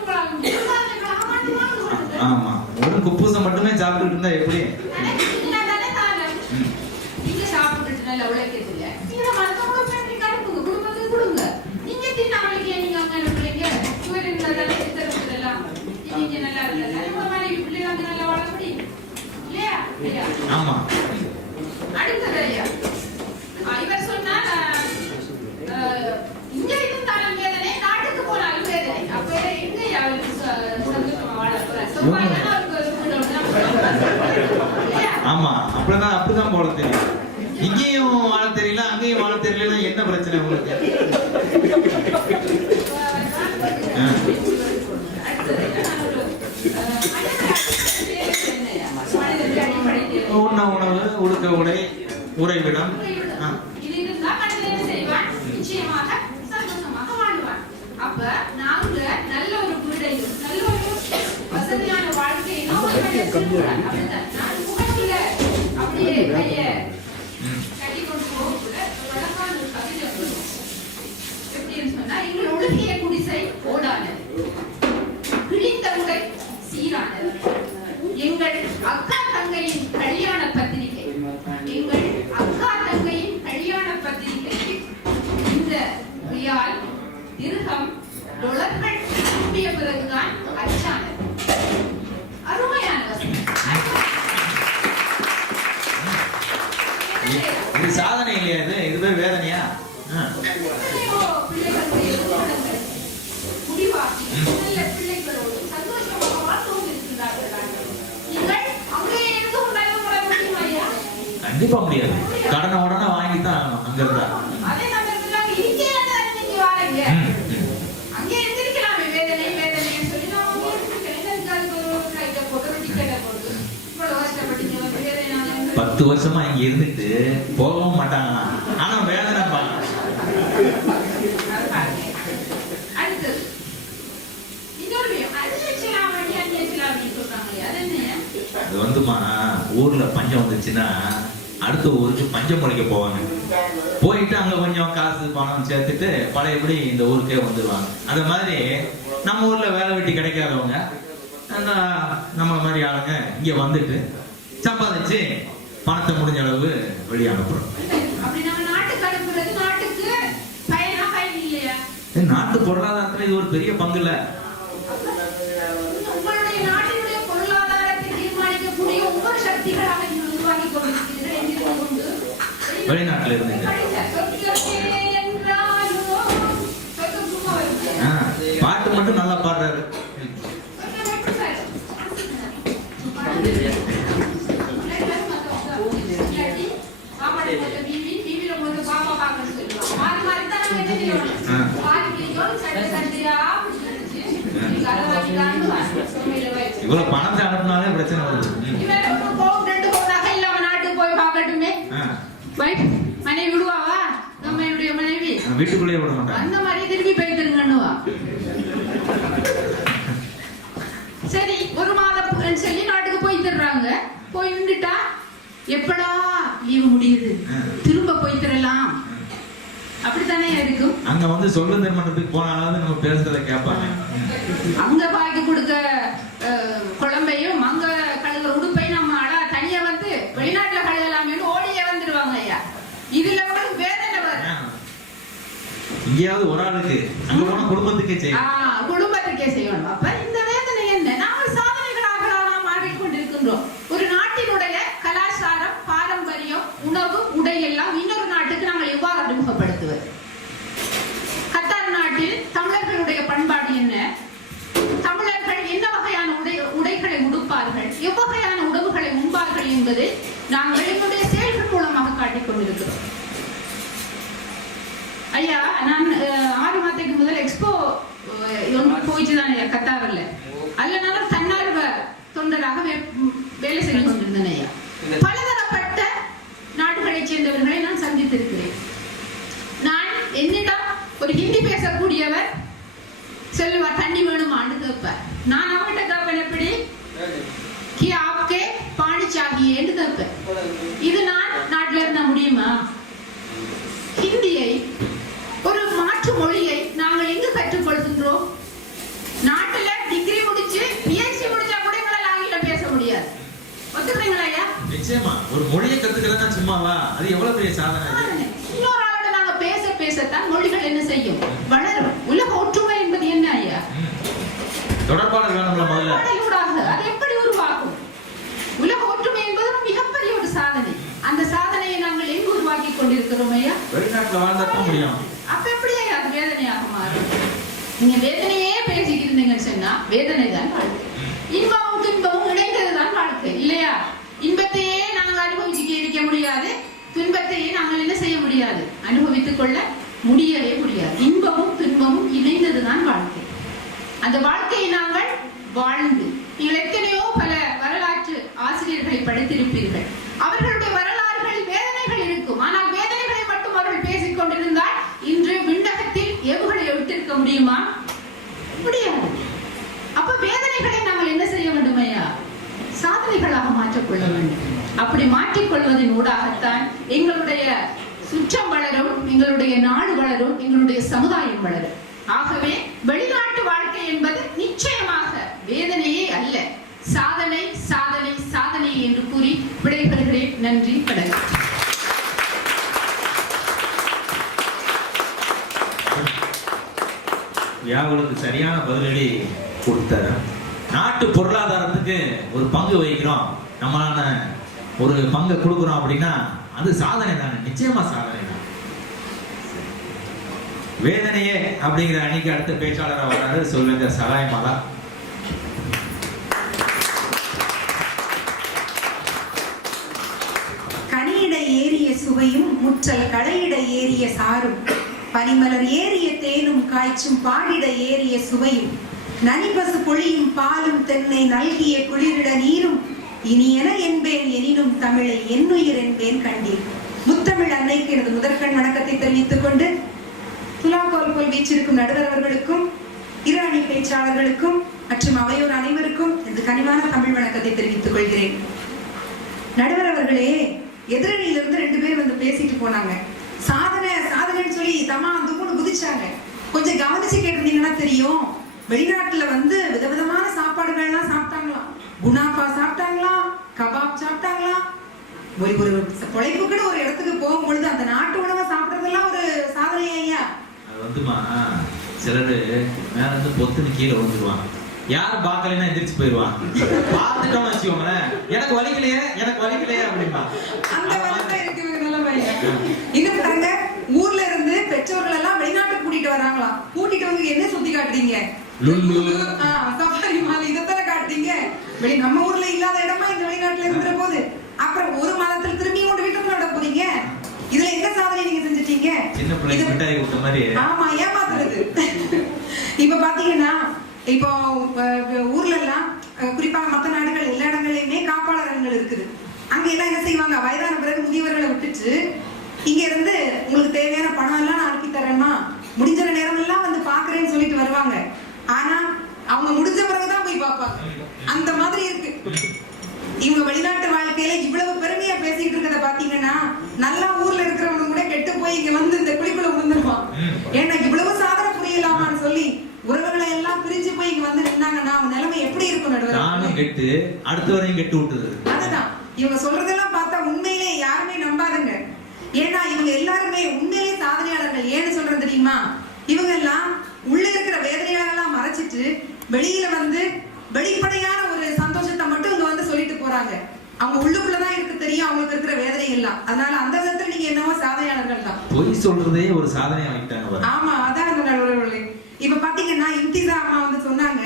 ஆமா, ஒரு குப்பூசம் மட்டுமே சாப்பிட்டு இருந்தா எப்படி? நீங்க சாப்பிட்டு நல்ல உழைக்கிறதுல நீங்க மருத்துவ பேட்டி கடுப்புங்க, குடும்பத்துக்கு கொடுங்க. நீங்க தின்னாமலுக்கு நீங்க அங்க பிள்ளைங்க சூரியன் எல்லாம் நீங்க நல்லா இருக்கல, உங்க மாதிரி பிள்ளைங்க வந்து நல்லா வாழ முடியும் இல்லையா? இல்லையா? ஆமா. அடுத்தது ஐயா, இவர் சொன்னார் இங்க இருந்தாலும் வேதனை, நாட்டுக்கு போனாலும் வேதனை. அப்ப எங்க அவருக்கு சந்தோஷமா வாழ போறாரு? ஆமா, அப்படிதான் போல தெரியும். இங்கேயும் வாழ தெரியல, அங்கேயும் வாழ தெரியல. என்ன பிரச்சனை உங்களுக்கு? உண்ண உணவு, உடுக்க உடை, உறைவிடம். அப்ப நாங்க நல்ல ஒரு வீடையும் நல்ல ஒரு வசதியான வாழ்க்கையும் அப்படியே கைய கட்டி கொண்டு போகக்குள்ள வழக்கான ஒரு கவிதை எப்படின்னு சொன்னா, எங்கள் ஒழுகிய குடிசை ஓடானது, கிழிந்த உடை சீரானது, எங்கள் அக்கா தங்கையின் கல்யாண பத்திரிகை, எங்கள் அக்கா தங்கையின் கல்யாண பத்திரிகை இந்த ரியால் திருகம் டொலர்கள் கூடிய பிறகுதான் அச்சானது. அருமையான இது சாதனை இல்லையா? இதுவே வேதனையா? முடிவாக்கி நல்ல பிள்ளைகளோடு சந்தோஷமாக வாழ்ந்து கொண்டிருக்கிறார்கள். நீங்கள் அங்கே இருந்து நல்ல முறை முடியும் ஐயா. கண்டிப்பா முடியாது. கடனை உடனே வாங்கி தான் ஆகணும் அங்க இருந்தா. அதே சமயத்துல அங்க இருக்கேன்னு நீங்க வாரீங்க. அங்கே இருந்திருக்கலாமே வேதனைன்னு சொல்லி நான் அங்கே இருந்திருக்கேன். ஒரு ஃப்ளைட்டை போட்டு ஒரு டிக்கெட்டை போட்டு இவ்வளவு கஷ்டப்பட்டீங்க வேதனை 10 வருஷமா இங்க இருந்துட்டு போகவும் மாட்டாங்க. ஆனா வேதனை அடுத்தது இன்னொரு சொல்றாங்களே அது என்ன? அது வந்துமா ஊர்ல பஞ்சம் வந்துச்சுன்னா அடுத்த ஊருக்கு பஞ்சம் முளைக்க போவாங்க. போயிட்டு அங்க கொஞ்சம் காசு பணம் சேர்த்துட்டு பழையபடி இந்த ஊருக்கே வந்துடுவாங்க. அந்த மாதிரி நம்ம ஊர்ல வேலை வெட்டி கிடைக்காதவங்க நம்மள மாதிரி ஆளுங்க இங்க வந்துட்டு சம்பாதிச்சு பணத்தை முடிஞ்ச அளவு வெளியே அனுப்புறோம். அப்படி நம்ம நாட்டுக்கு அனுப்புறது நாட்டுக்கு பயனா பயன் இல்லையா? நாட்டு பொருளாதாரத்துல இது ஒரு பெரிய பங்கு இல்ல. உங்களுடைய நாட்டினுடைய பொருளாதாரத்தை தீர்மானிக்கக்கூடிய ஒவ்வொரு சக்திகளாக நீங்கள் உருவாக்கி கொண்டிருக்கிறீர்கள் என்கிறது உண்டு. வெளிநாட்டுல இருந்து பாட்டு மட்டும் நல்லா பாடுறாரு. இவ்வளவு பணத்தை அனுப்பினாலே பிரச்சனை வருது. மனைவி விடுவாவா? நம்ம என்னுடைய மனைவி வீட்டுக்குள்ளேயே விட மாட்டாங்க. அந்த மாதிரி திரும்பி போய்த்துருங்கன்னுவா. சரி ஒரு மாதம் சொல்லி நாட்டுக்கு போய் தர்றாங்க. போய் நின்றுட்டா எப்படா லீவு முடியுது திரும்ப போய் தரலாம் அப்படித்தானே இருக்கும். அங்க வந்து சொல்ல திருமணத்துக்கு போனாலும் நம்ம பேசுறதை கேட்பாங்க. அங்க பாக்கி கொடுக்க குழம்பையும் அங்க கழுகுற உடுப்பை நம்ம தனியா வந்து வெளிநாட்டுல கழுகலாமே ஓடியே வந்துருவாங்க ஐயா. இதுல உங்களுக்கு வேதனை வரும். இங்கேயாவது ஒரு ஆளுக்கு அங்க போன குடும்பத்துக்கே செய்யணும். குடும்பத்துக்கே செய்யணும். அப்ப இந்த வேதனை என்ன? நாங்கள் சாதனைகளாக நாம் ஆடிக்கொண்டிருக்கின்றோம். ஒரு நாட்டினுடைய கலாச்சாரம் பாரம்பரியம் உணவு உடை எல்லாம் இன்னொரு நாட்டுக்கு நாங்கள் எவ்வாறு அறிமுகப்படுத்துவது? கத்தார் நாட்டில் தமிழர்களுடைய பண்பாடு என்ன? தமிழர்கள் என்ன வகையான உடைகளை உடுப்பார்கள், எவ்வகையான உணவுகளை உண்பார்கள் என்பதை நாங்கள் எங்களுடைய செயல்கள் மூலமாக காட்டிக் கொண்டிருக்கிறோம். ஐயா நான் 6 மாதத்துக்கு முதல் எக்ஸ்போ போயிட்டு தான் ஐயா கத்தாரில். அதில் நான் தன்னார்வ தொண்டராக வேலை செய்து கொண்டிருந்தேன் ஐயா. பலதரப்பட்ட நாடுகளைச் சேர்ந்தவர்களை நான் சந்தித்திருக்கிறேன். நான் என்னிடம் ஒரு ஹிந்தி பேசக்கூடியவர் சொல்லுவார் தண்ணி வேணுமான்னு கேட்பார். நான் அவர்கிட்ட கேட்பேன் எப்படி கி ஆப்கே பாணி சாகியேன்னு கேட்பேன். இது நான் நாட்டில இருந்தா முடியுமா? ஹிந்தியை ஒரு மாற்று மொழியை நாங்கள் எங்கு கற்றுக்கொள்கின்றோம்? நாட்டுல டிகிரி முடிச்சு பிஹெச்டி முடிச்சா கூட எங்களால் ஆங்கிலம் பேச முடியாது. ஒத்துக்கிறீங்களா ஐயா? நிச்சயமா ஒரு மொழியை கத்துக்கிறதா சும்மாவா? அது எவ்வளவு பெரிய சாதனை. இன்னொரு ஆளோட நாங்க பேசத்தான் மொழிகள் என்ன செய்யும்? வளரும். உலக ஒற்றுமை என்பது என்ன ஐயா? தொடர்பாளர் வேணும்ல முதல்ல. அது எப்படி உருவாக்கும்? உலக ஒற்றுமை என்பது மிகப்பெரிய ஒரு சாதனை. அந்த சாதனையை நாங்கள் எங்கு உருவாக்கி கொண்டிருக்கிறோம் ஐயா? வெளிநாட்டுல வாழ்ந்தா முடியும். அப்ப எப்படி அது வேதனையாக மாறும்? நீங்க வேதனையே பேசிக்கிட்டு இருந்தீங்கன்னு சொன்னா வேதனை தான் வாழ்க்கை. இன்பமும் துன்பமும் இணைந்ததுதான் வாழ்க்கை இல்லையா? இன்பத்தையே நாங்கள் அனுபவிச்சுக்க இருக்க முடியாது, துன்பத்தையே நாங்கள் என்ன செய்ய முடியாது, அனுபவித்துக் கொள்ள முடியவே முடியாது. இன்பமும் துன்பமும் இணைந்ததுதான் வாழ்க்கை. அந்த வாழ்க்கையை நாங்கள் வாழ்ந்து நீங்கள் எத்தனையோ பல வரலாற்று ஆசிரியர்களை படித்திருப்பீர்கள். அவர்களுடைய வரலாறுகளில் வேதனைகள் இருக்கும். ஆனால் வேதனைகளை மட்டும் அவர்கள் பேசிக் கொண்டிருந்தால் இன்று விண்ணகத்தில் ஏவுகளை விட்டிருக்க முடியுமா? முடியாது. அப்ப வேதனைகளை நாங்கள் என்ன செய்ய வேண்டும் ஐயா? சாதனைகளாக மாற்றிக்கொள்ள வேண்டும். அப்படி மாற்றிக்கொள்வதன் ஊடாகத்தான் எங்களுடைய சுற்றம் வளரும், எங்களுடைய நாடு வளரும், எங்களுடைய சமுதாயம் வளரும். ஆகவே வெளிநாட்டு வாழ்க்கை என்பது நிச்சயமாக வேதனையே அல்ல, சாதனை சாதனை சாதனை என்று கூறி விடைபெறுகிறேன். நன்றி, வணக்கம். யாவுக்கு சரியான பதிலடி கொடுத்தாரு. நாட்டு பொருளாதாரத்துக்கு ஒரு பங்கு வகிக்கிறோம், நம்மளான ஒரு பங்கு கொடுக்குறோம் அப்படின்னா அது சாதனை தானே, நிச்சயமா சாதனை தான். வேதனையே அப்படிங்கிற அன்னைக்கு அடுத்த பேச்சாளராக வராரு சொல்வேந்தர் சகாயமாலா. கனியிடை முற்றல் கடையிட ஏறிய சாரும் பனிமலர் ஏறிய தேனும் காய்ச்சும் பாடிட ஏறிய சுவையும் நனிபசு பொழியும் பாலும் தென்னை நல்கிய குளிரிட நீரும் இனியன என்பேன் எனினும் தமிழை என்னுயிர் என்பேன் கண்டீர். முத்தமிழ் அன்னைக்கு எனது முதற்கண் வணக்கத்தை தெரிவித்துக் கொண்டு துலாக்கோல் போல் வீச்சிருக்கும் நடுவர் அவர்களுக்கும் இரு அணி பேச்சாளர்களுக்கும் மற்றும் அவையோர் அனைவருக்கும் இந்த கனிவான தமிழ் வணக்கத்தை தெரிவித்துக் கொள்கிறேன். நடுவர் அவர்களே, எதிரணியிலிருந்து 2 பேர் வந்து பேசிட்டு போனாங்க. சாதனைன்னு சொல்லி தம்மா தும்முன்னு குதிச்சாங்க. கொஞ்சம் கவனிச்சு கேட்டிருந்தீங்கன்னா தெரியும், வெளிநாட்டுல வந்து விதவிதமான சாப்பாடுகள்லாம் சாப்பிட்டாங்களாம். Kunafa சாப்பிட்டாங்களாம், kebab சாப்பிட்டாங்களாம். ஒரு பொழைப்புக்குன்னு ஒரு இடத்துக்கு போகும்பொழுது அந்த நாட்டு உணவை சாப்பிட்றதெல்லாம் ஒரு சாதனை ஐயா. அது வந்துமா சிலரு மேல இருந்து பொத்துன்னு கீழே வந்துருவாங்க. யாரும் பார்க்கலன்னா எந்திரிச்சு போயிடுவாங்க. பார்த்துட்டோம்னு வச்சுக்கோங்களேன், எனக்கு வலிக்கலையே அப்படின்பா. அந்த மாதிரிதான் இருக்கு நிலைமை. இன்னும் பாருங்க, ஊர்ல இருந்து பெற்றோர்கள் எல்லாம் வெளிநாட்டுக்கு கூட்டிட்டு வராங்களாம். கூட்டிட்டு வந்து என்ன சுத்தி காட்டுறீங்க? சஃபாரி மால் இதத்தான காட்டுறீங்க. நம்ம ஊர்ல இல்லாத இடமா இந்த வெளிநாட்டுல இருக்கிற போது அப்புறம் ஒரு மாதத்துல திரும்பி கொண்டு வீட்டுக்குள்ள விட போறீங்க. இதுல என்ன சாதனை நீங்க செஞ்சிட்டீங்க? சின்ன பிள்ளைங்க மிட்டாய் கொடுத்த மாதிரி. ஆமா, ஏமாத்துறது. இப்ப பாத்தீங்கன்னா இப்போ ஊர்ல எல்லாம் குறிப்பாக மற்ற நாடுகள் எல்லா இடங்கள்லயுமே காப்பாளர்கள் இருக்குது. அங்க எல்லாம் என்ன செய்வாங்க, வயதான பிறகு முதியவர்களை விட்டுட்டு இங்க இருந்து உங்களுக்கு தேவையான பணம் எல்லாம் நான் அனுப்பி தரேன்னா முடிஞ்ச நேரம் எல்லாம் வந்து பாக்குறேன்னு சொல்லிட்டு வருவாங்க. ஆனா அவங்க முடிஞ்ச பிறகுதான் போய் பார்ப்பாங்க. அந்த மாதிரி இருக்கு. இவங்க வெளிநாட்டு வாழ்க்கையில இவ்வளவு பெருமையா பேசிட்டு இருக்கிறத பாத்தீங்கன்னா நல்லா ஊர்ல இருக்கிறவங்க கூட கெட்டு போய் இங்க வந்து இந்த குழிக்குள்ள விழுந்துருவான். ஏன்னா இவ்வளவு சாதனை புரியலாமான்னு சொல்லி உறவுகளை எல்லாம் பிரிஞ்சு போய் இங்க வந்து நின்னாங்கன்னா அவங்க நிலைமை எப்படி இருக்கும்? நானும் கெட்டு அடுத்தவரையும் கெட்டு விட்டுது. அதுதான் இவங்க சொல்றதெல்லாம் பார்த்தா உண்மையிலே யாருமே நம்பாதுங்க. ஏன்னா இவங்க எல்லாருமே உண்மையிலே சாதனையாளர்கள். ஏன்னு சொல்றது தெரியுமா? இவங்க எல்லாம் உள்ள இருக்கிற வேதனைகளெல்லாம் மறைச்சிட்டு வெளியில வந்து வெளிப்படையான ஒரு சந்தோஷத்தை மட்டும் இங்க வந்து சொல்லிட்டு போறாங்க. அவங்க உள்ளுக்குள்ளதான் இருக்கு தெரியும் அவங்களுக்கு இருக்கிற வேதனை எல்லாம். அதனால அந்த விதத்துல நீங்க என்னவோ சாதனையாளர்கள் தான். பொய் சொல்றதே ஒரு சாதனை ஆகிட்டாங்க. ஆமா, அதான் அந்த நடுவர்களே. இப்ப பாத்தீங்கன்னா இம்திசா அம்மா வந்து சொன்னாங்க,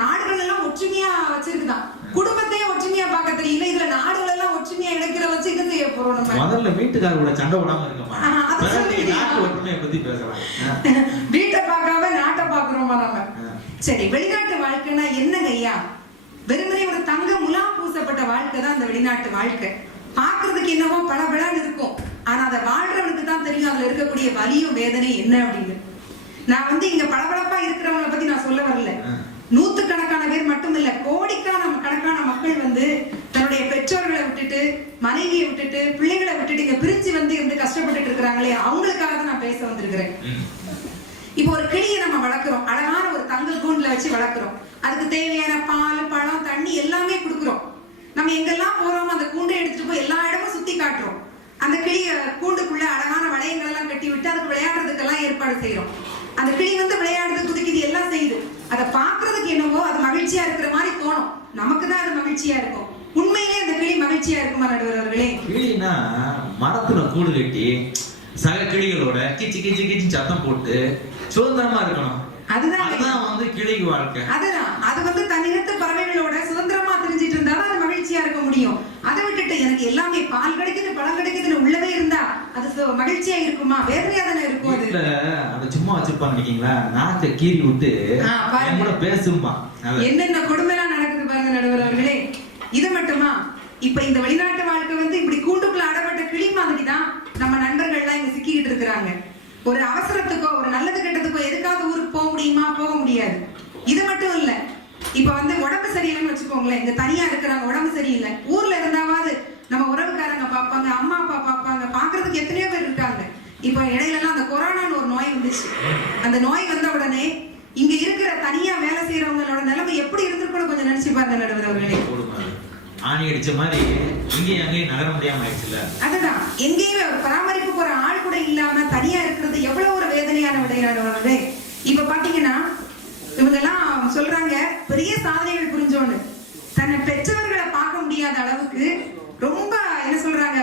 நாடுகள் எல்லாம் ஒற்றுமையா வச்சிருக்குதான், குடும்பத்தையே ஒற்றுமையா பார்க்க தெரியல, இதுல நாடுகள் எல்லாம் ஒற்றுமையா இணைக்கிற வச்சு என்ன செய்ய போறோம்? நம்ம முதல்ல வீட்டுக்காரோட சண்டை விடாம இருக்கமா, ஒற்றுமையை பத்தி பேசலாம். வீட்டை பார்க்காம நாட்டை பாக்குறோமா நம்ம? சரி, வெளிநாட்டு வாழ்க்கைன்னா என்னங்க ஐயா? வெறுமனே ஒரு தங்க முலாம் பூசப்பட்ட வாழ்க்கை தான் அந்த வெளிநாட்டு வாழ்க்கை. பாக்குறதுக்கு என்னவோ பளபளன்னு இருக்கும். ஆனா அதை வாழ்றவனுக்கு தான் தெரியும் அதுல இருக்கக்கூடிய வலியும் வேதனை என்ன அப்படின்னு. நான் வந்து இங்க பளபளப்பா இருக்கிறவங்களை பத்தி நான் சொல்ல வரல. நூத்துக்கணக்கான பேர் மட்டும் இல்ல, கணக்கான மக்கள் வந்து தன்னுடைய பெற்றோர்களை விட்டுட்டு, மனைவியை விட்டுட்டு, பிள்ளைகளை விட்டுட்டு இங்க பிரிஞ்சு வந்து இருந்து கஷ்டப்பட்டுட்டு இருக்கிறாங்களே, அவங்களுக்காக தான் நான் பேச வந்திருக்கிறேன். இப்போ ஒரு கிளியை நம்ம வளர்க்கிறோம், அழகான ஒரு தங்க கூண்டுல வச்சு வளர்க்கிறோம். அதுக்கு தேவையான பால், பழம், தண்ணி எல்லாமே கொடுக்குறோம். நம்ம எங்கெல்லாம் போறோம் அந்த கூண்டை எடுத்துட்டு போய் எல்லா இடமும் சுத்தி காட்டுறோம். அந்த கிளிய கூண்டுக்குள்ள அழகான வளையங்கள் எல்லாம் கட்டி விட்டு அதுக்கு விளையாடுறதுக்கெல்லாம் ஏற்பாடு செய்யறோம். அந்த கிளி வந்து விளையாடுறது, குதிக்குது, எல்லாம் செய்யுது. அதை பாக்குறதுக்கு என்னவோ அது மகிழ்ச்சியா இருக்கிற மாதிரி தோணும். நமக்கு தான் அது மகிழ்ச்சியா இருக்கும். உண்மையிலே அந்த கிளி மகிழ்ச்சியா இருக்குமா நடுவர்களே? கிளினா மரத்துல கூடு கட்டி சக கிளிகளோட கிச்சி கிச்சி கிச்சி சத்தம் போட்டு சுதந்திரமா இருக்கணும். அதுதான் வந்து கிளிக்கு வாழ்க்கை. அதுதான் அது வந்து தன்னினத்து பறவைகளோட சுதந்திரமா தெரிஞ்சிட்டு இருந்தாலும் அது மகிழ்ச்சியா இருக்க முடியும். அதை விட்டுட்டு எனக்கு எல்லாமே பால் கிடைக்குது, பழம் கிடைக்குதுன்னு உள்ளவே இருந்தா அது மகிழ்ச்சியா இருக்குமா? வேதனையா தானே இருக்கும். அதுல அதை சும்மா வச்சிருப்பான்னு நினைக்கீங்களா? நாக்க கீறி விட்டு கூட பேசும்பா. என்னென்ன கொடுமைலாம் நடக்குது பாருங்க நடுவர் அவர்களே. இது மட்டுமா? இப்ப இந்த வெளிநாட்டு வாழ்க்கை வந்து இப்படி கூண்டுக்குள்ள அடப்பட்ட கிளி மாதிரிதான் நம்ம நண்பர்கள்லாம் இங்க சிக்கிக்கிட்டு இருக்கிறாங்க. ஒரு அவசரத்துக்கோ ஒரு நல்லது கெட்டதுக்கோ எதுக்காவது ஊருக்கு போக முடியுமா? போக முடியாது. இது மட்டும் இல்ல, இப்ப வந்து உடம்பு சரியில்லைன்னு வச்சுக்கோங்களேன், இங்க தனியா இருக்கிறாங்க, உடம்பு சரியில்லை, ஊர்ல இருந்தாவது நம்ம உறவுக்காரங்க பார்ப்பாங்க, அம்மா அப்பா பார்ப்பாங்க, பாக்குறதுக்கு எத்தனையோ பேர் இருக்காங்க. இப்ப இடையில எல்லாம் அந்த கொரோனான்னு ஒரு நோய் வந்துச்சு. அந்த நோய் வந்த உடனே இங்க இருக்கிற தனியா வேலை செய்யறவங்களோட நிலைமை எப்படி இருந்திருக்கணும் கொஞ்சம் நினைச்சு பாருங்க நடுவர் அவர்களே. ஆணி அடிச்ச மாதிரி இங்கேயும் அங்கேயும் நகர முடியாம ஆயிடுச்சுல. அதுதான், எங்கேயுமே ஒரு பராமரிப்புக்கு ஒரு ஆள் கூட இல்லாம தனியா இருக்கிறது எவ்வளவு ஒரு வேதனையான விடையாடுவாங்க. இப்ப பாத்தீங்கன்னா இவங்க எல்லாம் சொல்றாங்க பெரிய சாதனைகள் புரிஞ்சோன்னு, தன்னை பெற்றவர்களை பார்க்க முடியாத அளவுக்கு ரொம்ப என்ன சொல்றாங்க,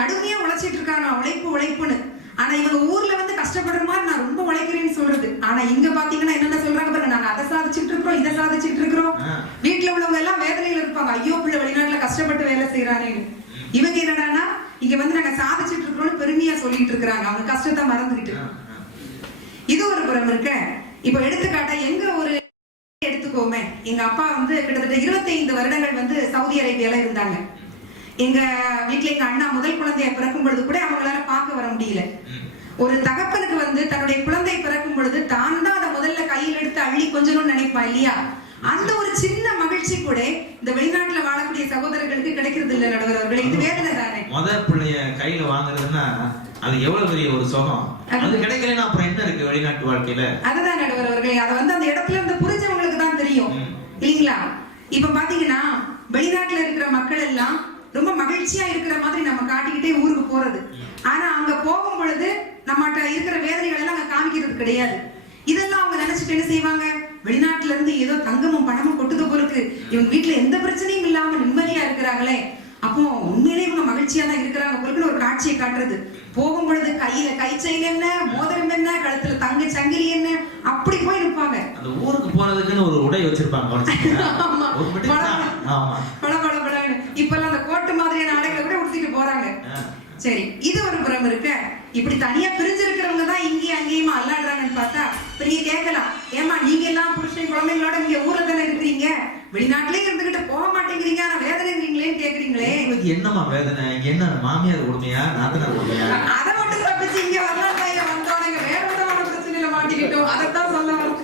கடுமையா உழைச்சிட்டு இருக்காங்க, உழைப்புன்னு. ஆனா இவங்க ஊர்ல வந்து கஷ்டப்படுற மாதிரி நான் ரொம்ப உழைக்கிறேன்னு சொல்றது. ஆனா இங்க பாத்தீங்கன்னா என்னென்ன சொல்றாங்க பாருங்க, நாங்க அதை சாதிச்சுட்டு இருக்கிறோம், இதை சாதிச்சுட்டு இருக்கிறோம். வீட்டுல உள்ளவங்க எல்லாம் வேதனையில இருப்பாங்க, ஐயோ பிள்ளை வெளிநாட்டுல கஷ்டப்பட்டு வேலை செய்யறானேன்னு. இவங்க என்னடானா இங்க வந்து நாங்க இருக்கிறாங்க, அவங்க கஷ்டத்தை மறந்துகிட்டு. இது ஒரு புறம் இருக்க. இப்ப எடுத்துக்காட்டா எங்க ஒரு எடுத்துக்கோமே, எங்க அப்பா வந்து கிட்டத்தட்ட 25 வருடங்கள் வந்து சவுதி அரேபியால இருந்தாங்க. எங்க வீட்டுல எங்க அண்ணா முதல் குழந்தைய பிறக்கும் பொழுது கூட அவங்களால பார்க்க வர முடியல. ஒரு தகப்பனுக்கு வந்து தன்னுடைய குழந்தை பிறக்கும் பொழுது தான் தான் அதை முதல்ல கையில் எடுத்து அள்ளி கொஞ்சணும்னு நினைப்பா இல்லையா? அந்த ஒரு சின்ன மகிழ்ச்சி கூட இந்த வெளிநாட்டுல வாழக்கூடிய சகோதரர்களுக்கு கிடைக்கிறது இல்ல நடுவர் அவர்களே. இது வேதனை தானே. முதல் பிள்ளைய கையில வாங்குறதுன்னா அது எவ்வளவு பெரிய ஒரு சுகம். அது கிடைக்கலன்னா அப்புறம் என்ன இருக்கு வெளிநாட்டு வாழ்க்கையில? அதுதான் நடுவர் அவர்களே, அதை வந்து அந்த இடத்துல இருந்து புரிஞ்சவங்களுக்கு தான் தெரியும் இல்லீங்களா? இப்ப பாத்தீங்கன்னா வெளிநாட்டுல இருக்கிற மக்கள் எல்லாம் ரொம்ப மகிழ்ச்சியா இருக்கிற மாதிரி நம்ம காட்டிக்கிட்டே ஊருக்கு போறது. ஆனா அங்க போகும் பொழுது நம்மகிட்ட இருக்கிற வேதனைகள் எல்லாம் அங்க காமிக்கிறது கிடையாது. இதெல்லாம் அவங்க நினைச்சிட்டு என்ன செய்வாங்க, வெளிநாட்டுல இருந்து ஏதோ தங்கமும் பணமும் கொட்டுது போருக்கு, இவங்க வீட்டுல எந்த பிரச்சனையும் இல்லாம நிம்மதியா இருக்கிறாங்களே, அப்போ உண்மையிலே இவங்க மகிழ்ச்சியா தான் இருக்கிறாங்க போலுக்குன்னு ஒரு காட்சியை காட்டுறது. போகும் பொழுது கையில கை செயின் என்ன, மோதிரம் என்ன, கழுத்துல தங்க சங்கிலி என்ன, அப்படி போய் நிற்பாங்க. அந்த ஊருக்கு போறதுக்குன்னு ஒரு உடை வச்சிருப்பாங்க. இப்பெல்லாம் அந்த கோட்டு மாதிரியான ஆடைகளை கூட உடுத்திட்டு போறாங்க. சரி, இது ஒரு புறம் இருக்க. இப்படி தனியா பிரிஞ்சிருக்கிறவங்க தான் இங்கேயும் அங்கேயுமா அல்லாடுறாங்கன்னு பார்த்தா பெரிய கேட்கலாம், ஏமா நீங்க எல்லாம் புருஷன் குழந்தைங்களோட இங்க ஊர்ல தானே இருக்கிறீங்க, வெளிநாட்டிலே இருந்துகிட்டு போக மாட்டேங்கிறீங்க, ஆனா வேதனைங்கிறீங்களேன்னு கேக்குறீங்களே. என்னமா வேதனை? என்ன மாமியார் கொடுமையா, நாத்தனார் கொடுமையா? அதை மட்டும் தப்பிச்சு இங்க வரலாற்ற வந்தோம், வேற விதமான பிரச்சனையில மாட்டிக்கிட்டோம். அதைத்தான் சொல்ல வரும்.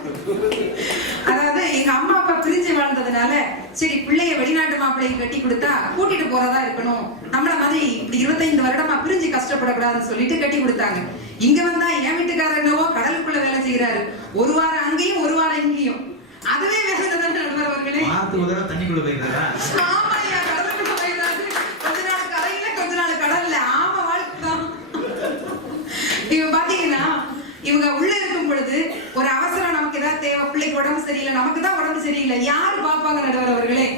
அதாவது எங்க அம்மா அப்பா பிரிஞ்சு வாழ்ந்ததுனால சரி பிள்ளைய வெளிநாட்டு மாப்பிள்ளைக்கு கட்டி கொடுத்தா கூட்டிட்டு போறதா இருக்கணும், நம்மள மாதிரி இப்படி 25 வருடமா பிரிஞ்சு கஷ்டப்படக்கூடாதுன்னு சொல்லிட்டு கட்டி கொடுத்தாங்க. இங்க வந்தா என் வீட்டுக்காரர் என்னவோ கடலுக்குள்ள வேலை செய்யறாரு, ஒரு வாரம் அங்கேயும் ஒரு வாரம் இங்கேயும். அதுவே வேலை தானே நடுவர்களே. தண்ணிக்குள்ள போயிருக்காரா? ஆமாய்யா, கடலுக்குள்ள போயிடாது. கொஞ்ச நாள் கரையில கொஞ்ச நாள் கடல்ல. ஆமா, வாழ்க்கைதான். இவங்க பாத்தீங்கன்னா இவங்க உள்ள இருக்கும் பொழுது ஒரு அவசரம், நமக்கு ஏதாவது தேவை, பிள்ளைக்கு உடம்பு சரியில்லை, நமக்கு தான் உடம்பு சரியில்லை, யாரு பாப்பாங்க நடுவர் அவர்களே?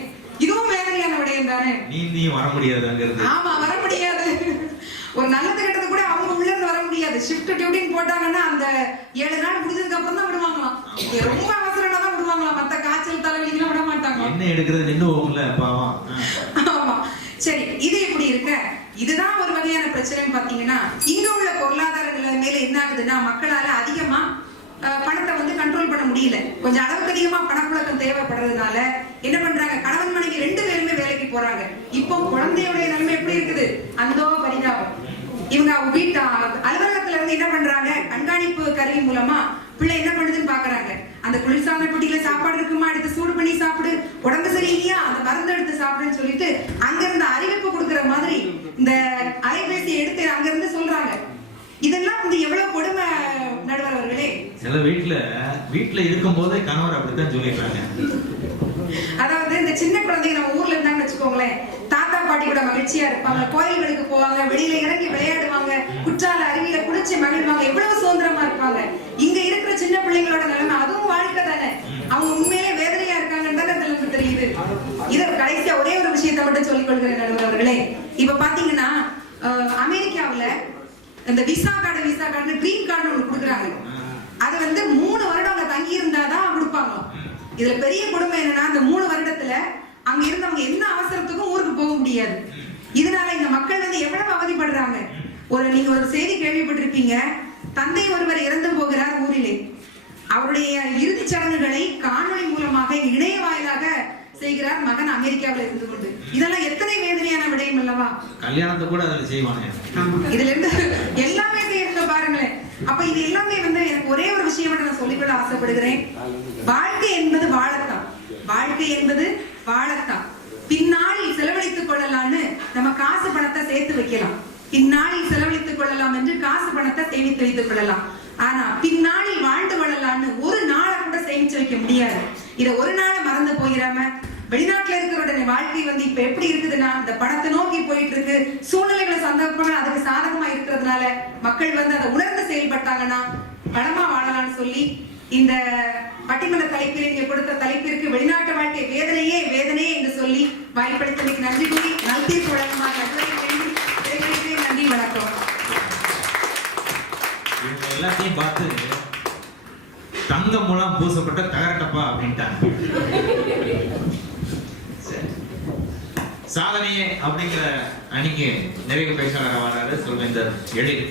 இதுவும் வேதனையான விடயம் தானே. நீந்தியும் வர முடியாது அங்க இருந்து. ஆமா, வர முடியாது. ஒரு நல்லது கெட்டது கூட அவங்க உள்ள இருந்து வர முடியாது. ஷிஃப்ட் டியூட்டின்னு போட்டாங்கன்னா அந்த 7 நாள் முடிஞ்சதுக்கு அப்புறம் தான் விடுவாங்களாம். ரொம்ப அவசரமா தான் விடுவாங்களாம், மத்த காய்ச்சல் தலைவலிக்கெல்லாம் விட மாட்டாங்க. என்ன எடுக்கிறது நின்னு போகல பாவம். ஆமா, சரி, இது எப்படி இருக்க? இதுதான் ஒரு வகையான பிரச்சனைன்னு பாத்தீங்கன்னா இங்க உள்ள பொருளாதார நிலைமையில என்ன ஆகுதுன்னா மக்களால அதிகமா பணத்தை வந்து கண்ட்ரோல் பண்ண முடியல. கொஞ்சம் அளவுக்கு அதிகமா பணப்புழக்கம் தேவைப்படுறதுனால என்ன பண்றாங்க, கணவன் மனைவி 2 பேருமே வேலைக்கு போறாங்க. இப்போ குழந்தையுடைய நிலைமை எப்படி இருக்குது, அந்தோ பரிதாபம். இவங்க வீட்டு அலுவலகத்துல இருந்து என்ன பண்றாங்க, கண்காணிப்பு கருவி மூலமா பிள்ளை என்ன பண்ணுதுன்னு பாக்குறாங்க. அந்த குளிர்சாதன பெட்டியில சாப்பாடு இருக்குமா, எடுத்து சூடு பண்ணி சாப்பிடு, உடம்பு சரியில்லையா அந்த மருந்து எடுத்து சாப்பிடுன்னு சொல்லிட்டு அங்க இருந்து அறிவிப்பு கொடுக்கிற மாதிரி இந்த அலைபேசியை எடுத்து அங்க இருந்து சொல்றாங்க. இதெல்லாம் வந்து எவ்வளவு கொடுமை நடுவர் அவர்களே. சில வீட்டுல இருக்கும் போதே கணவர் அப்படித்தான் சொல்லிடுறாங்க. அதாவது இந்த சின்ன குழந்தைங்க நம்ம ஊர்ல இருந்தாங்கன்னு வச்சுக்கோங்களேன், தாத்தா பாட்டி கூட மகிழ்ச்சியா இருப்பாங்க, கோயில்களுக்கு போவாங்க, வெளியில இறங்கி விளையாடுவாங்க, குற்றால அருவியில குளிச்சு மகிழ்வாங்க, எவ்வளவு சுதந்திரமா இருப்பாங்க. இங்க இருக்கிற சின்ன பிள்ளைங்களோட நிலைமை அதுவும் வாழ்க்கை தானே. அவங்க உண்மையிலே வேதனையா இருக்காங்கன்னு தானே நமக்கு தெரியுது. இத கடைசியா ஒரே ஒரு விஷயத்தை மட்டும் சொல்லிக் கொள்கிறேன் நடுவர் அவர்களே. இப்ப பாத்தீங்கன்னா அமெரிக்காவுல இந்த விசா கார்டு கிரீன் கார்டு ஒண்ணு கொடுக்குறாங்க. அது வந்து 3 வருடம் அங்க தங்கி இருந்தாதான் கொடுப்பாங்க. இதுல பெரிய கொடுமை என்னன்னா அந்த 3 வருடத்துல அங்க இருந்தவங்க என்ன அவசரத்துக்கும் ஊருக்கு போக முடியாது. இதனால இந்த மக்கள் வந்து எவ்வளவு அவதிப்படுறாங்க. நீங்க ஒரு செய்தி கேள்விப்பட்டிருப்பீங்க, தந்தை ஒருவர் இறந்து போகிறார் ஊரிலே, அவருடைய இறுதிச் சடங்குகளை காணொளி மூலமாக இணைய வாயிலாக செய்கிறார் மகன் அமெரிக்காவில் இருந்து கொண்டு. இதெல்லாம் எத்தனை வேதனையான விடயம் அல்லவா. கல்யாணத்தை கூட அதுல செய்வாங்க. இதுல இருந்து எல்லாமே செய்யறது பாருங்களேன். அப்ப இது எல்லாமே வந்து எனக்கு ஒரே ஒரு விஷயம் மட்டும் நான் சொல்லிக்கொள்ள ஆசைப்படுகிறேன். வாழ்க்கை என்பது வாழத்தான், வாழ்க்கை என்பது வாழத்தான். பின்னாளில் செலவழித்துக் கொள்ளலாம்னு நம்ம காசு பணத்தை சேர்த்து வைக்கலாம், பின்னாளில் செலவழித்துக் கொள்ளலாம் என்று காசு பணத்தை சேமித்து வைத்துக் கொள்ளலாம். ஆனா பின்னாளில் வாழ்ந்து கொள்ளலாம்னு ஒரு நாளை கூட சேமிச்சு வைக்க முடியாது. இதை ஒரு நாளை மறந்து போயிடாம வெளிநாட்டுல இருக்கிற வாழ்க்கை வந்து இப்ப எப்படி இருக்குதுன்னா இந்த பணத்தை நோக்கி போயிட்டு இருக்கு. சூழ்நிலைகளை சந்தர்ப்பங்கள் அதுக்கு சாதகமா இருக்கிறதுனால மக்கள் வந்து அதை உணர்ந்து செயல்பட்டாங்கன்னா பணமா வாழலாம்னு சொல்லி இந்த பட்டிமன்ற தலைப்பில் இங்க கொடுத்த தலைப்பிற்கு வெளிநாட்டு வாழ்க்கை வேதனையே வேதனையே என்று சொல்லி வாய்ப்பளித்தமைக்கு நன்றி கூறி நல்தீர்ப்பு வழங்குமாறு நன்றி, வணக்கம். இவங்க எல்லாத்தையும் பார்த்து தங்கம் மூலம் பூசப்பட்ட தகரட்டப்பா அப்படின்ட்டாங்க. சாதனையே அப்படிங்கிற அணிக்கு நிறைவு பேச்சாளர் வராரு சொல்வேந்தர் எழில்.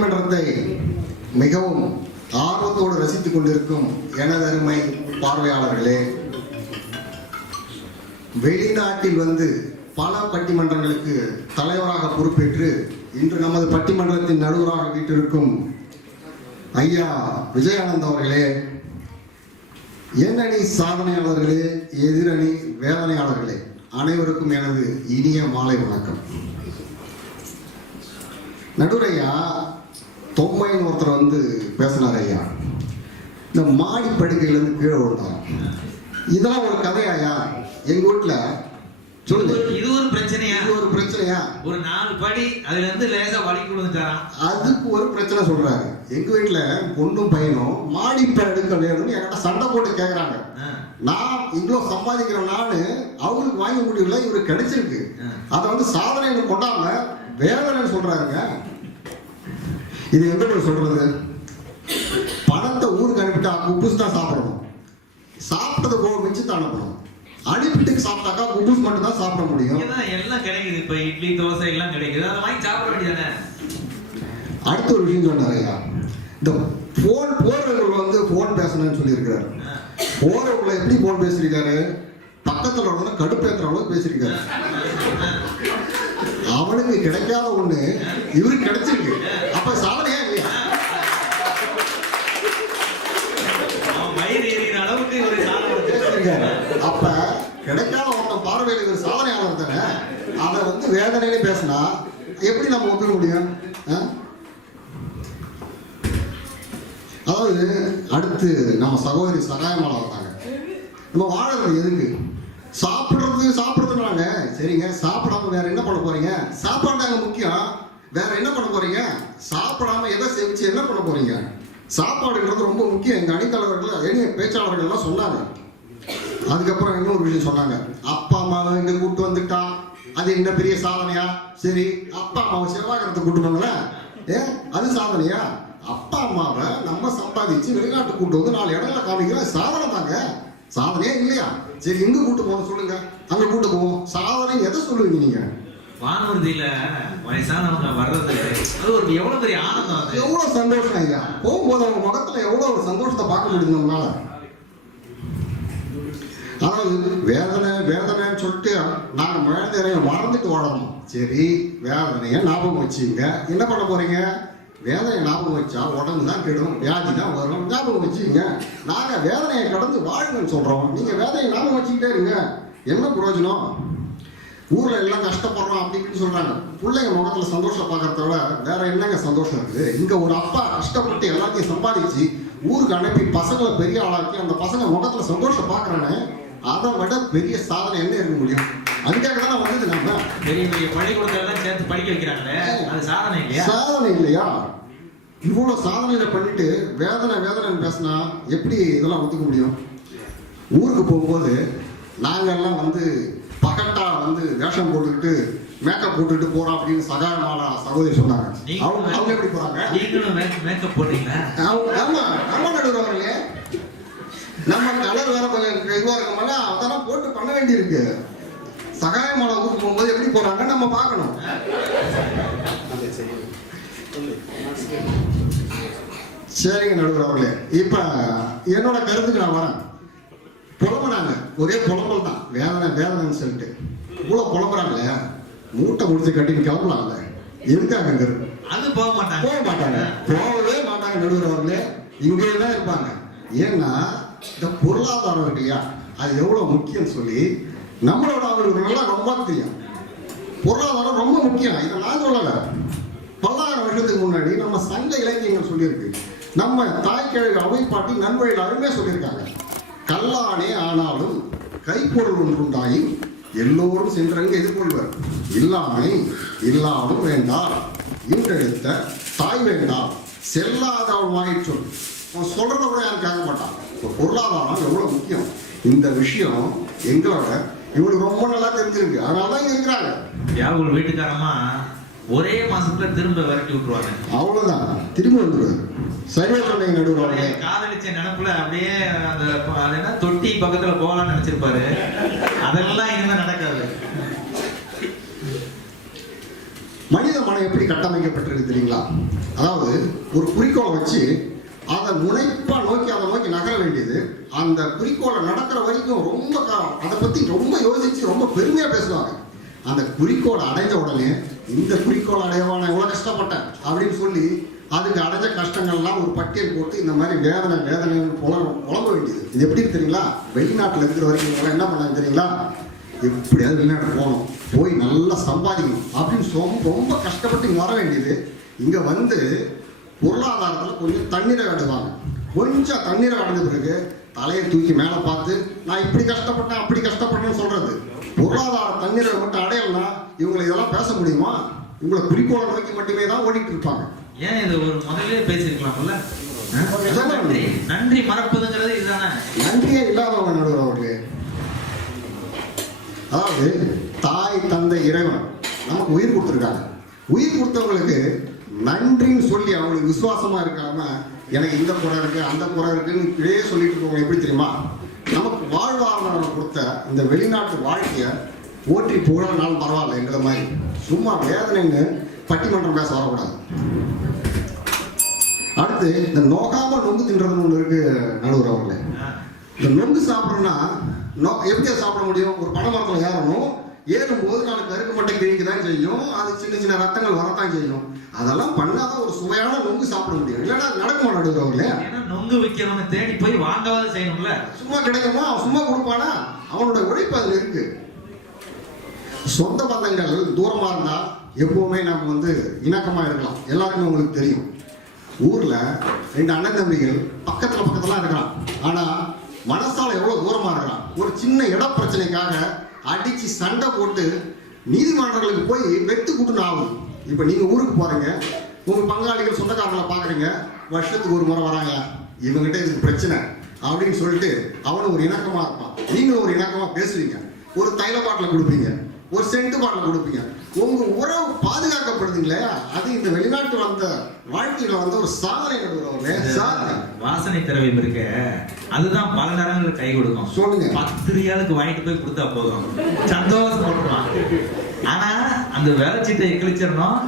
பட்டிமன்றத்தை மிகவும் ஆர்வத்தோடு ரசித்துக் கொண்டிருக்கும் எனதருமை பார்வையாளர்களே, வெளிநாட்டில் வந்து பல பட்டிமன்றங்களுக்கு தலைவராக பொறுப்பேற்று இன்று நமது பட்டிமன்றத்தின் நடுவராக வீட்டிருக்கும் ஐயா விஜயானந்த் அவர்களே, எண்ணணி சாதனையாளர்களே, எதிரணி வேதனையாளர்களே, அனைவருக்கும் எனது இனிய மாலை வணக்கம். நடுவரையா தொம்மைன்னு ஒருத்தர் வந்து பேசினார் ஐயா, இந்த மாடி படுக்கையிலேருந்து கீழே விழுந்தார். இதெல்லாம் ஒரு கதையாயா? எங்க வீட்டுல சொல்லுங்க, இது ஒரு பிரச்சனையா? இது ஒரு பிரச்சனையா? ஒரு 4 படி அதுல இருந்து லேசா வலி கொடுத்துட்டாராம். அதுக்கு ஒரு பிரச்சனை சொல்றாரு. எங்க வீட்டுல பொண்ணும் பையனும் மாடி படுக்க வேணும்னு என்கிட்ட சண்டை போட்டு கேக்குறாங்க. நான் இவ்வளவு சம்பாதிக்கிறேன், நானு அவங்களுக்கு வாங்கி முடியல, இவருக்கு கிடைச்சிருக்கு. அதை வந்து சாதனை கொண்டாம வேதனைன்னு சொல்றாருங்க. இது எங்க போய் சொல்றது? பணத்தை ஊருக்கு அனுப்பிட்டா குப்பூஸ் தான் சாப்பிடணும், சாப்பிட்டது போக மிச்சத்தை அனுப்பணும். அனுப்பிட்டு சாப்பிட்டாக்கா குப்பூஸ் மட்டும் தான் சாப்பிட முடியும். எல்லாம் கிடைக்குது, இப்ப இட்லி தோசை எல்லாம் கிடைக்குது, அதை வாங்கி சாப்பிட வேண்டியதானே. அடுத்த ஒரு விஷயம் சொன்னார் ஐயா, இந்த போன் போறவங்க வந்து போன் பேசணும்னு சொல்லியிருக்கிறாரு. போறவங்களை எப்படி போன் பேசியிருக்காரு? பக்கத்துல உடனே கடுப்பேற்றுற அளவுக்கு பேசியிருக்காரு. அவனுக்கு கிடைக்காத ஒண்ணு இவருக்கு கிடைச்சிருக்கு. அப்ப சாதனையா இல்லையா? அளவுக்கு ஒரு அப்ப கிடைக்காத ஒருத்தன் பார்வையில் ஒரு சாதனையாளர் தானே. அதை வந்து வேதனையில பேசினா எப்படி நம்ம ஒத்துக்க முடியும்? அதாவது அடுத்து நம்ம சகோதரி சகாயமால வந்தாங்க. நம்ம வாழறது எதுக்கு? சாப்பிடுறதுனாங்க. சரிங்க, சாப்பிடாம வேற என்ன பண்ண போறீங்க? சாப்பாடு தாங்க முக்கியம். வேற என்ன பண்ண போறீங்க? சாப்பிடாம எதை செஞ்சு என்ன பண்ண போறீங்க? சாப்பாடுன்றது ரொம்ப முக்கியம். எங்க அணித்தலைவர்கள் எளிய பேச்சாளர்கள் எல்லாம் சொன்னாங்க. அதுக்கப்புறம் இன்னொரு விஷயம் சொன்னாங்க, அப்பா அம்மாவை இங்க கூட்டு வந்துட்டா அது என்ன பெரிய சாதனையா? சரி, அப்பா அம்மாவை செவ்வாய்க்கிறதுக்கு கூட்டு வாங்களேன், அது சாதனையா? அப்பா அம்மாவை நம்ம சம்பாதிச்சு வெளிநாட்டு கூட்டு வந்து 4 இடங்களை காமிக்கிற சாதனை தாங்க. சாதனையா இல்லையா? சரி, எங்க கூட்டு போகணும் சொல்லுங்க, அங்க கூட்டு போவோம். சாதனை எதை சொல்லுவீங்க நீங்க? வானூர்தியில வயசானவங்க வர்றது அது ஒரு எவ்வளவு பெரிய ஆனந்தம், எவ்வளவு சந்தோஷம் ஐயா. போகும்போது அவங்க முகத்துல எவ்வளவு ஒரு சந்தோஷத்தை பார்க்க முடியும் நம்மளால. அதாவது வேதனைன்னு சொல்லிட்டு நாங்க வேதனையை மறந்துட்டு வாழணும். சரி, வேதனையை ஞாபகம் வச்சுங்க. என்ன பண்ண போறீங்க? வேதனையை ஞாபகம் வச்சா உடம்பு தான் கெடும், வியாதி தான் வரும். ஞாபகம் வச்சுங்க. நாங்க வேதனையை கடந்து வாழுங்கன்னு சொல்றோம். நீங்க வேதனையை ஞாபகம் வச்சுக்கிட்டே இருங்க. என்ன பிரயோஜனம்? ஊர்ல எல்லாம் கஷ்டப்படுறோம் அப்படின்னு சொல்றாங்க. பிள்ளைங்க முகத்துல சந்தோஷம் பார்க்கறத விட வேற என்னங்க சந்தோஷம் இருக்குது? இங்க ஒரு அப்பா கஷ்டப்பட்டு எல்லாத்தையும் சம்பாதிச்சு ஊருக்கு அனுப்பி பசங்களை பெரிய ஆளாக்கி அந்த பசங்க முகத்துல சந்தோஷம் பார்க்கறானே, அதை விட பெரிய சாதனை என்ன இருக்க முடியும்? அதுக்காக தான் வந்தது. நம்ம பெரிய பெரிய பள்ளிக்கூடத்தெல்லாம் சேர்த்து படிக்க வைக்கிறாங்களே, அது சாதனை இல்லையா? சாதனை இல்லையா? இவ்வளவு சாதனையில பண்ணிட்டு வேதனைன்னு பேசினா எப்படி இதெல்லாம் ஒத்துக்க முடியும்? ஊருக்கு போகும்போது நாங்கெல்லாம் வந்து பகட்டா வந்து வேஷம் போட்டுக்கிட்டு மேக்கப் போட்டுட்டு போறோம் அப்படின்னு சகாயமாலா சகோதரி சொன்னாங்க. அவங்க எப்படி போறாங்க? நீங்களும் மேக்கப் போட்டீங்களா? ஆமா, நம்ம நடுவர்களே, நம்ம கலர் வேற கொஞ்சம் இதுவா இருக்கமால அதெல்லாம் போட்டு பண்ண வேண்டி இருக்கு. சகாயமாலா ஊருக்கு போகும்போது எப்படி போறாங்க நம்ம பார்க்கணும். சரிங்க நடுவர் அவர்களே, இப்ப என்னோட கருத்துக்கு நான் வரேன். புலம்புறாங்க, ஒரே புலம்பல் தான், வேதனைன்னு சொல்லிட்டு இவ்வளவு புலம்புறாங்களே, மூட்டை முடிச்சு கட்டின்னு கிளம்பலாம்ல. எதுக்காக அது போக மாட்டாங்க போகவே மாட்டாங்க நடுவர் அவர்களே. இங்கே தான் இருப்பாங்க. ஏன்னா இந்த பொருளாதாரம் இருக்கு இல்லையா, அது எவ்வளவு முக்கியம் சொல்லி நம்மளோட அவங்களுக்கு நல்லா ரொம்ப தெரியும். பொருளாதாரம் ரொம்ப முக்கியம். இதை நான் சொல்லல, பல்லாயிரம் வருஷத்துக்கு முன்னாடி நம்ம சங்க இலக்கியங்கள் சொல்லியிருக்கு. நம்ம தாய்க்கிழவி அவை பாட்டி நன்வழியில் அருமையா சொல்லியிருக்காங்க. கல்லானே ஆனாலும் கைப்பொருள் ஒன்றுண்டாயும் எல்லோரும் சென்றங்க எதிர்கொள்வர். இல்லாமை இல்லாமல் வேண்டாம், இன்றெடுத்த தாய் வேண்டாம், செல்லாதவன் வாங்கிச் சொல். அவன் சொல்றத கூட யாரும் கேட்க மாட்டான். இப்போ பொருளாதாரம் எவ்வளவு முக்கியம். இந்த விஷயம் எங்களோட இவங்களுக்கு ரொம்ப நல்லா தெரிஞ்சிருக்கு. அதனாலதான் இருக்கிறாங்க. யாரும் வீட்டுக்காரமா ஒரே மாசத்துல திரும்ப விரட்டி விட்டுருவாங்க. அவ்வளவுதான், திரும்பி வந்துருவாரு. சரியா சொன்னீங்க நடுவாங்க. காதலிச்ச நினைப்புல அப்படியே அந்த தொட்டி பக்கத்துல போகலாம்னு நினைச்சிருப்பாரு. அதெல்லாம் இனிமே நடக்காது. மனித மனம் எப்படி கட்டமைக்கப்பட்டிருக்கு தெரியுங்களா? அதாவது ஒரு குறிக்கோளை வச்சு அதை முனைப்பா நோக்கி அதை நோக்கி நகர வேண்டியது. அந்த குறிக்கோளை நடக்கிற வரைக்கும் ரொம்ப அதை பத்தி ரொம்ப யோசிச்சு ரொம்ப பெருமையா பேசுவாங்க. அந்த குறிக்கோளை அடைஞ்ச உடனே இந்த குறிக்கோளை அடையவா நான் எவ்வளவு கஷ்டப்பட்டேன் அப்படின்னு சொல்லி அதுக்கு அடைஞ்ச கஷ்டங்கள்லாம் ஒரு பட்டியல் போட்டு இந்த மாதிரி வேதனை புலம்ப வேண்டியது. இது எப்படி தெரியுங்களா? வெளிநாட்டில் இருக்கிற வரைக்கும் என்ன பண்ணாங்க தெரியுங்களா? எப்படியாவது வெளிநாட்டு போகணும், போய் நல்லா சம்பாதிக்கணும் அப்படின்னு ரொம்ப கஷ்டப்பட்டு இங்கே வர வேண்டியது. இங்கே வந்து பொருளாதாரத்தில் கொஞ்சம் தண்ணீரை அடைவாங்க. கொஞ்சம் தண்ணீரை அடைஞ்ச பிறகு தலையை தூக்கி மேலே பார்த்து நான் இப்படி கஷ்டப்பட்டேன் அப்படி கஷ்டப்பட்டேன்னு சொல்றது. பொருளாதார தண்ணீரை மட்டும் அடையலைன்னா இவங்களை இதெல்லாம் பேச முடியுமா? இவங்களை குறிக்கோளை நோக்கி மட்டுமே தான் ஓடிட்டு இருப்பாங்க. ஏன் இது ஒரு முதல்ல பேசிருக்கலாம்ல? நன்றி மறப்பதுங்கிறது இதுதானே. நன்றியே இல்லாதவங்க நடுவர் அவர்களே. அதாவது தாய் தந்தை இறைவன் நமக்கு உயிர் கொடுத்துருக்காங்க. உயிர் கொடுத்தவங்களுக்கு நன்றின்னு சொல்லி அவங்களுக்கு விசுவாசமா இருக்காம எனக்கு இந்த குறை இருக்கு அந்த குறை இருக்குன்னு இப்படியே சொல்லிட்டு இருக்கவங்க எப்படி தெரியுமா? நமக்கு வாழ்வாதாரம் கொடுத்த இந்த வெளிநாட்டு வாழ்க்கையை போற்றி புகழனாலும் பரவாயில்ல என்கிற மாதிரி சும்மா வேதனைன்னு பட்டிமன்றம் பேச வரக்கூடாது. அடுத்து இந்த நோகாம நொங்கு தின்றதுன்னு ஒன்று இருக்கு நடுவர் அவர்களே. இந்த நொங்கு சாப்பிட்றோம்னா எப்படி சாப்பிட முடியும்? ஒரு பனை மரத்தில் ஏறணும், ஏறும்போது நாளைக்கு கருக்கு மட்டை கிழிக்க தான் செய்யும், அது சின்ன சின்ன ரத்தங்கள் வரத்தான் செய்யும். அதெல்லாம் பண்ணாதான் ஒரு சுவையான நொங்கு சாப்பிட முடியும். இல்லைன்னா நடக்குமா நடுவர் அவர்களே? நொங்கு விற்கிறவங்க தேடி போய் வாங்கவாது செய்யணும்ல. சும்மா கிடைக்குமா? அவன் சும்மா கொடுப்பானா? அவனோட உழைப்பு அதுல இருக்கு. சொந்த பந்தங்கள் தூரமா இருந்தா எப்பவுமே நம்ம வந்து இணக்கமா இருக்கலாம். எல்லாருக்குமே உங்களுக்கு தெரியும், ஊர்ல 2 அண்ணன் தம்பிகள் பக்கத்துல இருக்கிறான், ஆனா மனசால எவ்வளவு தூரமா இருக்கிறான். ஒரு சின்ன இட பிரச்சனைக்காக அடிச்சு சண்டை போட்டு நீதிமன்றங்களுக்கு போய் வெட்டு கூட்டுன்னு ஆகும். இப்ப நீங்க ஊருக்கு போறீங்க, உங்க பங்காளிகள் சொந்தக்காரங்களை பாக்குறீங்க, வருஷத்துக்கு ஒரு முறை வராங்க, இவங்கிட்ட இதுக்கு பிரச்சனை அப்படின்னு சொல்லிட்டு அவனு ஒரு இணக்கமா இருப்பான், நீங்களும் ஒரு இணக்கமா பேசுவீங்க, ஒரு தைல பாட்டில் கொடுப்பீங்க, ஒரு சென்ட் பாட்டில் கொடுப்பீங்க. உங்க உறவு பாதுகாக்கப்படுது இல்லையா? அது இந்த வெளிநாட்டு வந்த வாழ்க்கையில வந்து ஒரு சாதனை. வாசனை திரவியம் இருக்க அதுதான் பல நேரங்கள் கை கொடுக்கும். சொல்லுங்க. 10 ரியாலுக்கு வாங்கிட்டு போய் கொடுத்தா போதும், சந்தோஷம் போட்டுருவான். ஆனா அந்த வேலைச்சீட்டை கிழிச்சிடணும்.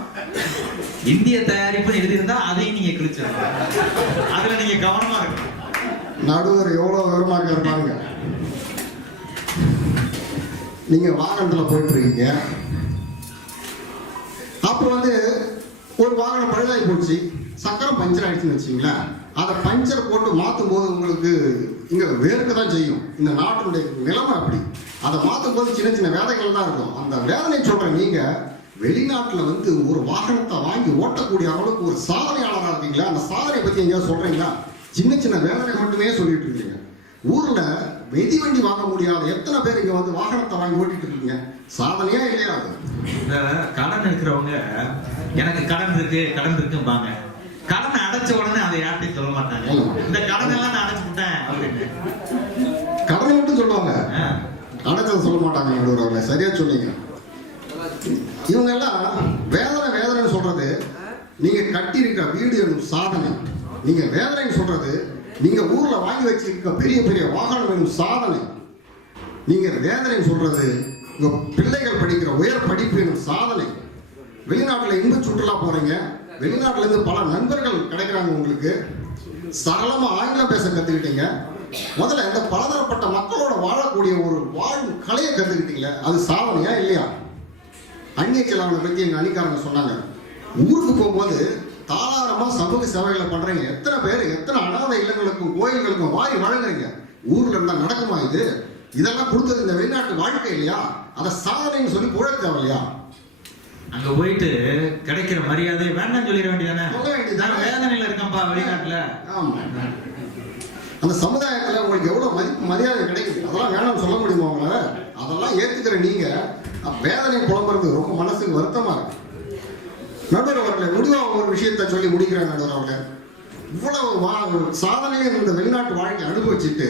இந்திய தயாரிப்பு எழுதியிருந்தா அதையும் நீங்க கிழிச்சிடணும். அதுல நீங்க கவனமா இருக்கணும். நடுவர் எவ்வளவு விவரமா இருப்பாங்க. நீங்க வாகனத்துல போயிட்டு இருக்கீங்க, அப்போ வந்து ஒரு வாகனம் பழுதாகி போச்சு, சக்கரம் பஞ்சர் ஆயிடுச்சுன்னு வச்சுங்களேன். அதை பஞ்சர் போட்டு மாற்றும் போது உங்களுக்கு இங்க வேர்க்க தான் செய்யும். இந்த நாட்டினுடைய நிலைமை அப்படி. அதை மாற்றும் போது சின்ன சின்ன வேதனைகள் தான் இருக்கும். அந்த வேதனை சொல்றேன். நீங்க வெளிநாட்டுல வந்து ஒரு வாகனத்தை வாங்கி ஓட்டக்கூடிய அளவுக்கு ஒரு சாதனையாளராக இருக்கீங்களா? அந்த சாதனை பத்தி எங்கேயாவது சொல்றீங்களா? சின்ன சின்ன வேதனை மட்டுமே சொல்லிட்டு இருக்கீங்க. ஊர்ல மிதிவண்டி வாங்க முடியாத எத்தனை பேர் இங்க வந்து வாகனத்தை வாங்கி ஓட்டிட்டு இருக்கீங்க? சாதனையா இல்லையா? இந்த கடன் இருக்கிறவங்க எனக்கு கடன் இருக்கும்பாங்க. கடனை அடைச்ச உடனே அதை யார்ட்டையும் சொல்ல மாட்டாங்க. இந்த கடன் எல்லாம் நான் அடைச்சு விட்டேன் அப்படின்னு கடனை மட்டும் சொல்லுவாங்க, அடைச்சதை சொல்ல மாட்டாங்க. நடுவர்களே சரியா சொன்னீங்க. இவங்க எல்லாம் வேதனை சொல்றது நீங்க கட்டி இருக்க வீடு எனும் சாதனை. நீங்க வேதனை சொல்றது நீங்க ஊர்ல வாங்கி வச்சிருக்க பெரிய பெரிய வாகனம் எனும் சாதனை. நீங்க வேதனை சொல்றது உங்க பிள்ளைகள் படிக்கிற உயர் படிப்பு எனும் சாதனை. வெளிநாட்டுல இன்ப சுற்றுலா போறீங்க, வெளிநாட்டுல இருந்து பல நண்பர்கள் கிடைக்கிறாங்க உங்களுக்கு, சரளமா ஆங்கிலம் பேச கத்துக்கிட்டீங்க. முதல்ல இந்த பலதரப்பட்ட மக்களோட வாழக்கூடிய ஒரு வாழும் கலையை கத்துக்கிட்டீங்களே, அது சாதனையா இல்லையா? அந்நிய செலாவணை பத்தி எங்க அணிக்காரங்க சொன்னாங்க. ஊருக்கு போகும்போது தாராளமா சமூக சேவைகளை பண்றீங்க. எத்தனை பேர் எத்தனை அனாதை இல்லங்களுக்கும் கோயில்களுக்கும் வாரி வழங்குறீங்க. ஊர்ல இருந்தா நடக்குமா இது? இதெல்லாம் கொடுத்தது இந்த வெளிநாட்டு வாழ்க்கை இல்லையா? அதை சாதனைன்னு சொல்லி புழ தேவையா? அங்க போயிட்டு கிடைக்கிற மரியாதை வேண்டாம் சொல்லிட வேண்டியதானே? சொல்ல வேண்டியதானே. வேதனையில இருக்கம்பா வெளிநாட்டுல. ஆமா, அந்த சமுதாயத்துல உங்களுக்கு எவ்வளவு மதிப்பு மரியாதை கிடைக்குது, அதெல்லாம் வேணாம்னு சொல்ல முடியுமா உங்களை? அதெல்லாம் ஏத்துக்கிற நீங்க வேதனை புலம்புறது ரொம்ப மனசுக்கு வருத்தமா இருக்கு. நடுவர் அவர்களை முடிவாக ஒரு விஷயத்தை சொல்லி முடிக்கிறேன். நடுவர் அவர்களை இவ்வளவு சாதனையை இந்த வெளிநாட்டு வாழ்க்கை அனுபவிச்சுட்டு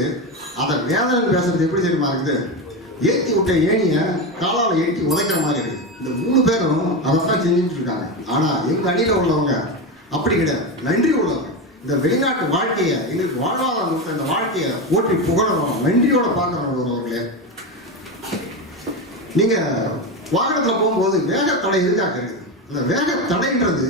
அதை வேதனை பேசுறது எப்படி தெரியுமா இருக்குது? ஏற்றி விட்ட ஏணிய காலால ஏற்றி உதைக்கிற மாதிரி இருக்கு. இந்த 3 பேரும் அதைத்தான் செஞ்சுட்டு இருக்காங்க. ஆனா எங்க அணியில உள்ளவங்க அப்படி கிடையாது, நன்றி உள்ளவங்க. இந்த வெளிநாட்டு வாழ்க்கையை எங்களுக்கு வாழ்வாதாரம் கொடுத்த இந்த வாழ்க்கையை போற்றி புகழணும், நன்றியோட பார்க்கணும். அவர்களே நீங்க வாகனத்துல போகும்போது வேக தடை எதுக்காக இருக்குது? அந்த வேக தடைன்றது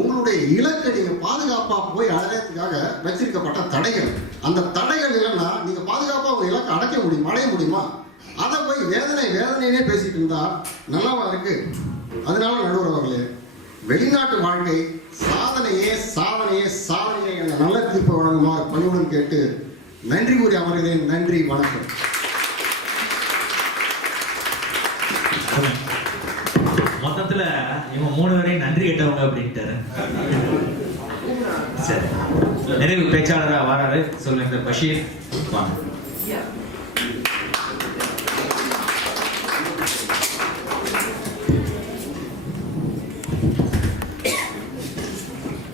உங்களுடைய இலக்கை நீங்க பாதுகாப்பா போய் அடையறதுக்காக வச்சிருக்கப்பட்ட தடைகள். அந்த தடைகள் இல்லைன்னா நீங்க பாதுகாப்பா உங்க இலக்கை அடைய முடியுமா? அதை போய் வேதனையே பேசிட்டு இருந்தா நல்லாவா இருக்கு? அதனால நடுவர் அவர்களே, வெளிநாட்டு வாழ்க்கை சாதனையே என்ற நல்ல தீர்ப்பு வழங்குமாறு பணிவுடன் கேட்டு நன்றி கூறி அமர்கிறேன். நன்றி, வணக்கம். மொத்தத்துல இவங்க 3 பேரையும் நன்றி கேட்டவங்க அப்படின்ட்டாரு. சரி, நிறைவு பேச்சாளரா வராரு சொல்லுங்க பஷீர், வாங்க.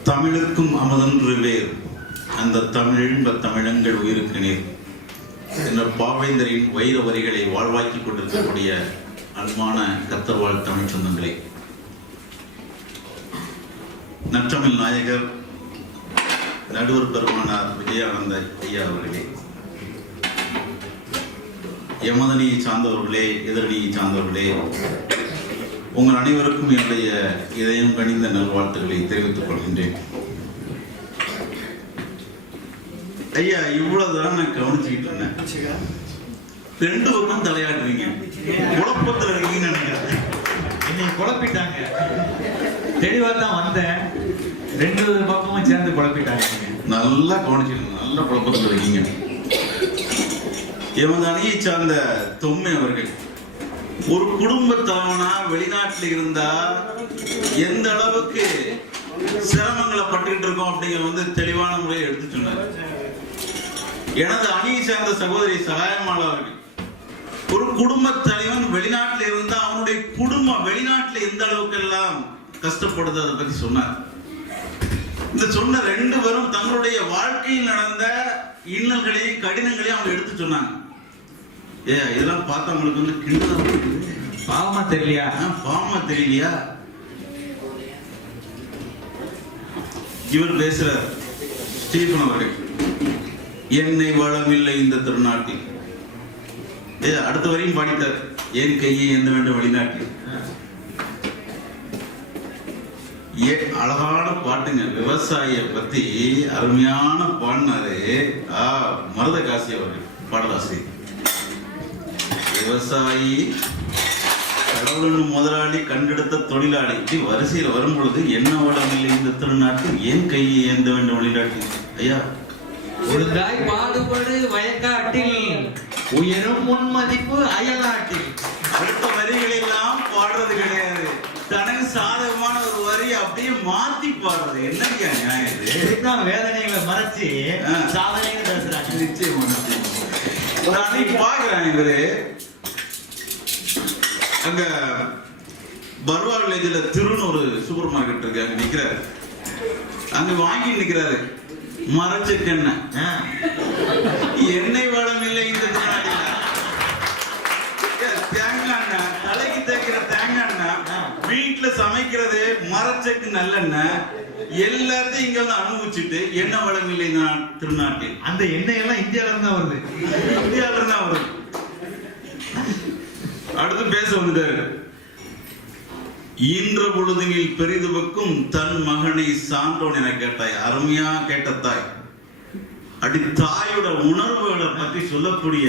தமிழுக்கும் அமுதன்று வேர், அந்த தமிழென்ப தமிழங்கள் உயிருக்கு நீர் என்ற பாவேந்தரின் வைர வரிகளை வாழ்வாக்கி கொண்டிருக்கக்கூடிய அன்பான கத்தர்வாழ் தமிழ் சொந்தங்களே, நற்றமிழ் நாயகர் நடுவர் பெருமானார் விஜயானந்த ஐயா அவர்களே, எமதனியை சார்ந்தவர்களே, எதிரணியை சார்ந்தவர்களே, உங்கள் அனைவருக்கும் என்னுடைய இதயம் கனிந்த நல்வாழ்த்துக்களை தெரிவித்துக் கொள்கின்றேன். ஐயா, இவ்வளவுதான் நான் கவனிச்சுக்கிட்டு இருந்தேன். 2 பக்கம் தலையாடுறீங்க, குழப்பத்தில் இருக்கீங்கன்னு நினைக்கிறேன். என்னை குழப்பிட்டாங்க. தெளிவா தான் வந்தேன், 2 பக்கமும் சேர்ந்து குழப்பிட்டாங்க. நல்லா கவனிச்சுக்கணும், நல்ல குழப்பத்தில் இருக்கீங்க. எமது அணியை சார்ந்த தொம்மை அவர்கள் ஒரு குடும்ப தலைவனா வெளிநாட்டில் இருந்தா எந்த அளவுக்கு சிரமங்களை பட்டுக்கிட்டு இருக்கோம் அப்படிங்கிற தெளிவான முறையை எடுத்து சொன்னார். எனது அணியை சார்ந்த சகோதரி சகாயமாளா அவர்கள் ஒரு குடும்ப தலைவன் வெளிநாட்டில் இருந்தா அவனுடைய குடும்பம் வெளிநாட்டில் எந்த அளவுக்கு எல்லாம் கஷ்டப்படுது அதை பத்தி சொன்னார். இந்த சொன்ன 2 பேரும் தங்களுடைய வாழ்க்கையில் நடந்த இன்னல்களையும் கடினங்களையும் அவங்க எடுத்து சொன்னாங்க. இதெல்லாம் பார்த்தா உங்களுக்கு கிண்டலா இருக்குது, பாவமா தெரியலையா? பாவமா தெரியலையா? இவர் பேசுறார், ஸ்டீபன் அவர்கள், என்னை வளமில்லை இந்த திருநாட்டில். அடுத்த வரையும் பாடித்தார், என் கையை எந்த வேண்டும் வெளிநாட்டில். அழகான பாட்டுங்க, விவசாயிய பத்தி அருமையான பாடினாரு மருதகாசி அவர்கள், பாடலாசிரியர். விவசாயி, கடவுளின் முதலாளி, கண்டெடுத்த தொழிலாளி, இப்படி வரிசையில் வரும் பொழுது என்ன வளமில்லை இந்த திருநாட்டில், ஏன் கையை ஏந்த வேண்டும் வெளிநாட்டில். ஐயா, ஒழுங்காய் பாடுபடு வயக்காட்டில், உயரும் முன்மதிப்பு அயல்நாட்டில். அடுத்த வரிகள் எல்லாம் பாடுறது கிடையாது, தனக்கு சாதகமான ஒரு வரி அப்படியே மாத்தி பாடுறது. என்னங்க நியாயம் இது? இதுதான் வேதனைகளை மறைச்சு சாதனைன்னு பேசுறாங்க. நிச்சயம் பாக்குறாங்க. இவரு அங்க பர்வா வில்லேஜ்ல திருன்னு ஒரு சூப்பர் மார்க்கெட் இருக்கு, அங்க நிக்கிறாரு. அங்க வாங்கி நிக்கிறாரு மரச்செக்கெண்ணெய். எண்ணெய் வளம் இல்லை இந்த நாட்டில். தேங்காய் எண்ணெய், தலைக்கு தேய்க்கிற தேங்காய் எண்ணெய், வீட்டுல சமைக்கிறது மரச்செக்கு நல்லெண்ணெய், எல்லாத்தையும் இங்க வந்து அனுபவிச்சுட்டு எண்ணெய் வளம் இல்லை இந்த திருநாட்டில். அந்த எண்ணெய் எல்லாம் இந்தியாவில இருந்தா வருது, இந்தியாவில இருந்தா வருது. அடுத்து பேச வந்துட்டாரு. ஈன்ற பொழுதுங்கில் பெரிதுவக்கும் தன் மகனை சான்றோன் என கேட்டாய். அருமையா கேட்ட தாய். அடி தாயோட உணர்வுகளை பற்றி சொல்லக்கூடிய,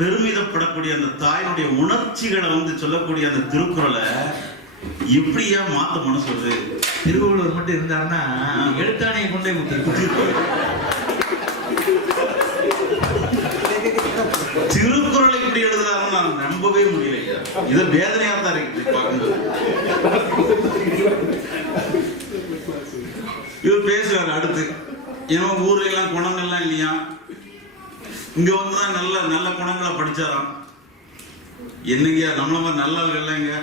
பெருமிதப்படக்கூடிய அந்த தாயினுடைய உணர்ச்சிகளை சொல்லக்கூடிய அந்த திருக்குறளை எப்படியா மாத்த மனசு வருது? திருவள்ளுவர் மட்டும் இருந்தாருன்னா எழுத்தாணையை கொண்டே கொடுத்துருக்கு. திருக்குறளை இப்படி எழுதுறாருன்னு நான் நம்பவே முடியலையா. இது வேதனையா தான் இருக்கு பார்க்கும்போது. இவர் பேசுறாரு. அடுத்து ஏன்னா ஊர்ல எல்லாம் குணங்கள்லாம் இல்லையா, இங்க வந்துதான் நல்ல நல்ல குணங்களை படிச்சாராம். என்னங்க நம்மள மாதிரி நல்ல ஆள்கள் இங்க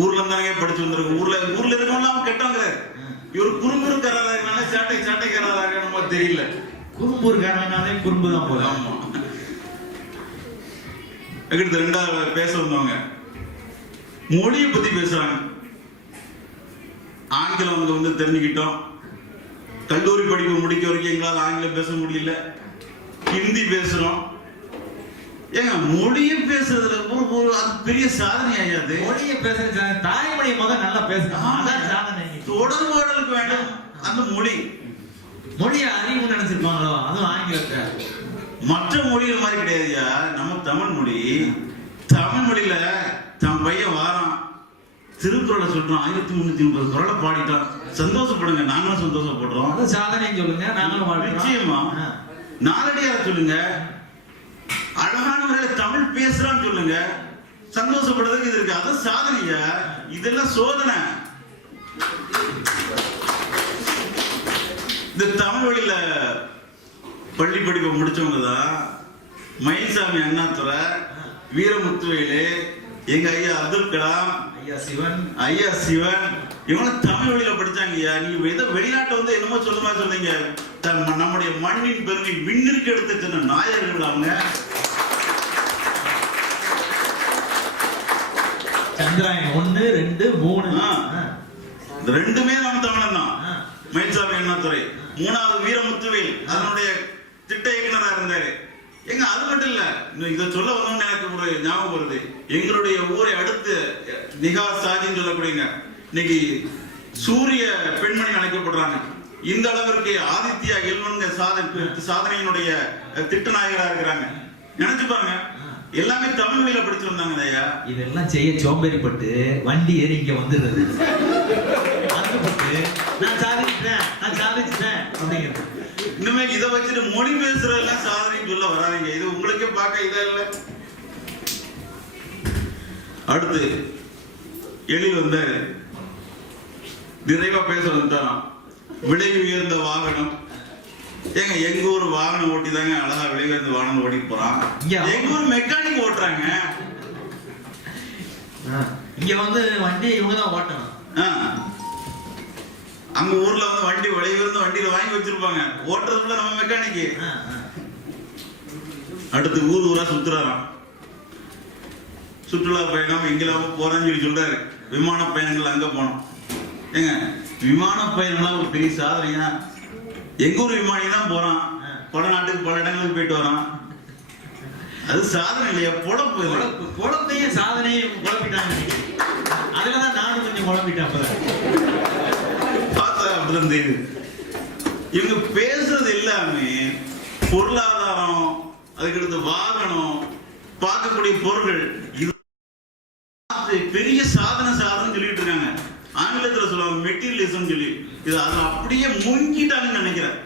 ஊர்ல இருந்தாங்க படிச்சு வந்திருக்கு. ஊர்ல இருக்கவங்க அவன் கெட்டவங்கிறாரு. இவர் குறும்புருக்காரனால சாட்டைக்காரராக நம்ம தெரியல. குறும்பூர்காரனாலே குறும்பு தான் போதும். ஆமா. அடுத்து 2வது பேச வந்தவங்க மொழியை பத்தி பேசுறாங்க. ஆங்கிலம் தெரிஞ்சுக்கிட்டோம். கல்லூரி படிப்பு முடிக்க வரைக்கும் எங்களால் ஆங்கிலம் பேச முடியல, ஹிந்தி பேசுறோம். ஏங்க மொழியை பேசுறதுல அது பெரிய சாதனை ஆயாது. மொழியை பேசுறது தாய்மொழி முதல் நல்லா பேசணும், அதான் சாதனை. தொடர்பாடலுக்கு வேண்டும் அந்த மொழி. மொழியை அறிவு நினைச்சிருப்பாங்களோ, அதுவும் ஆங்கிலத்தை. மற்ற மொழிகள் மாதிரி கிடையாதுயா. நம்ம தமிழ் மொழி, தமிழ் மொழியில தன் பையன் வாரான், திருக்குறளை சொல்றான், 1330 குறளை பாடிட்டான். சந்தோஷப்படுங்க, நாங்களும் சந்தோஷப்படுறோம். அது சாதனைன்னு சொல்லுங்க, நாங்களும் நிச்சயமா. நாலடியார சொல்லுங்க, அழகான முறையில தமிழ் பேசுறான்னு சொல்லுங்க, சந்தோஷப்படுறதுக்கு இது இருக்கு. அதான் சாதனையா. இதெல்லாம் சோதனை. இந்த தமிழ் வழியில பள்ளி படிப்பை முடிச்சவங்க தான் மயில்சாமி அண்ணாதுரை, வீரமுத்துவேலு, எங்க ஐயா அப்துல் கலாம், ஐயா சிவன், இவங்க தமிழ் வழியில படிச்சாங்கய்யா. நீங்க ஏதோ வெளிநாட்டை வந்து என்னமோ சொல்லுமா சொன்னீங்க. நம்முடைய மண்ணின் பெருமை விண்ணிற்கு எடுத்து சென்ற நாயர்கள் அவங்க. சந்திராயன் 1, 2, 3 இந்த ரெண்டுமே நம்ம தமிழன் தான். மயில்சாமி அண்ணாதுரை, 3வது வீரமுத்துவேல் அதனுடைய திட்ட இயக்குனரா இருந்தாரு. எங்க அது மட்டும் இல்ல, இதை சொல்ல வந்தோம்னு எனக்கு ஒரு ஞாபகம் வருது. எங்களுடைய ஊரை அடுத்து நிகா சாஜின்னு சொல்லக்கூடியங்க இன்னைக்கு சூரிய பெண்மணி அழைக்கப்படுறாங்க. இந்த அளவிற்கு ஆதித்யா எல்வன்க சாதனையினுடைய திட்டநாயகரா இருக்கிறாங்க. நினைச்சு பாருங்க, எல்லாமே தமிழ் வழியில படிச்சு வந்தாங்க ஐயா. இதெல்லாம் செய்ய சோம்பேறிப்பட்டு வண்டி ஏறி இங்க வந்துடுறது. நான் சாதிச்சிட்டேன் அப்படிங்கிறது. இனிமேல் இதை வச்சுட்டு மொழி பேசுறதெல்லாம் சாதனைன்னு சொல்ல வராதீங்க. இது உங்களுக்கே பார்க்க இதா இல்ல. அடுத்து எழில் வந்தாரு, நிறைவா பேச வந்துட்டான். விலை உயர்ந்த வாகனம். ஏங்க எங்க ஊர் வாகனம் ஓட்டி தாங்க அழகா விலை உயர்ந்த வாகனம் ஓட்டிட்டு போறான். எங்க ஊர் மெக்கானிக் ஓட்டுறாங்க. இங்க வந்து வண்டி இவங்க தான் ஓட்டணும். அங்க ஊர்ல வந்து வண்டி விலை உயர்ந்த வண்டியில வாங்கி வச்சிருப்பாங்க, ஓட்டுறதுக்குள்ள நம்ம மெக்கானிக்கு. அடுத்து ஊர் ஊரா சுத்துறாராம். சுற்றுலா பயணம் எங்கெல்லாம் போறான்னு சொல்லி சொல்றாரு. விமான பயணங்கள் அங்க போனோம். ஏங்க விமான பயணம்லாம் ஒரு பெரிய சாதனையா? எங்க ஊர் விமானி தான் போறான், பல நாட்டுக்கு பல இடங்களுக்கு போயிட்டு வரான். அது சாதனை இல்லையா? பொழப்பு. பொழப்பையும் சாதனையும் குழப்பிட்டாங்க. அதுலதான் நானும் கொஞ்சம் குழப்பிட்டேன். பார்த்தா அப்படிதான் தெரியுது. இவங்க பேசுறது எல்லாமே பொருளாதாரம், அதுக்கடுத்து வாகனம், பார்க்கக்கூடிய பொருட்கள், இது பெரிய சாதனை சொல்லிட்டு இருக்காங்க. ஆங்கிலத்தில் சொல்லுவாங்க மெட்டீரியலிசம் சொல்லி. இது அதை அப்படியே முங்கிட்டாங்கன்னு நினைக்கிறேன்.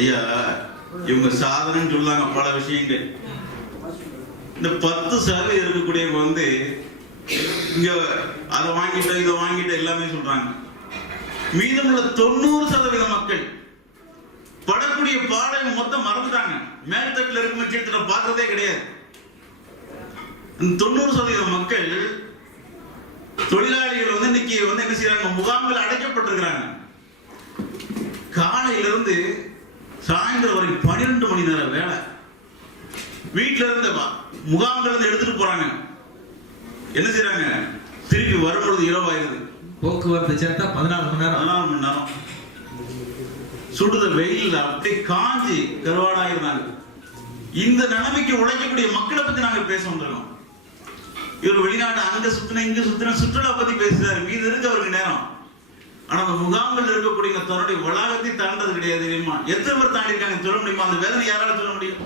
ஐயா இவங்க சாதனைன்னு சொல்லாங்க பல விஷயங்கள். இந்த 10% இருக்கக்கூடியவங்க வந்து இங்க அதை வாங்கிட்ட இதை வாங்கிட்ட எல்லாமே சொல்றாங்க. மீதமுள்ள 90% மக்கள் படக்கூடிய பாடலை மொத்தம் மறந்துட்டாங்க. மேல்தட்டில் இருக்கும் கீழ்த்தட்ட பார்க்கறதே கிடையாது. 90% மக்கள் தொழிலாளிகள் வந்து இன்னைக்கு வந்து என்ன செய்யறாங்க, முகாம்கள் அடைக்கப்பட்டிருக்கிறாங்க. காலையில இருந்து சாயந்தரம் வரைக்கும் 12 மணி நேரம் வேலை. வீட்டுல இருந்து முகாம்கள் இருந்து எடுத்துட்டு போறாங்க. என்ன செய்யறாங்க, திருப்பி வரும்பொழுது இரவாயிருது. போக்குவரத்து சேர்த்தா 14 மணி நேரம். சுடுதல் வெயில் அப்படியே காஞ்சி கருவாடாயிருந்தாங்க. இந்த நிலைமைக்கு உழைக்கக்கூடிய மக்களை பத்தி நாங்க பேச வந்திருக்கோம். இவர் வெளிநாட்டு அங்க சுத்தின இங்க சுத்தின சுற்றுலா பத்தி பேசுறாரு. மீது இருக்கு அவருக்கு நேரம். ஆனா அந்த முகாம்கள் இருக்கக்கூடிய தன்னுடைய வளாகத்தை தாண்டது கிடையாது. தெரியுமா எத்தனை பேர் தாண்டி இருக்காங்க சொல்ல முடியுமா? அந்த வேதனை யாரால சொல்ல முடியும்?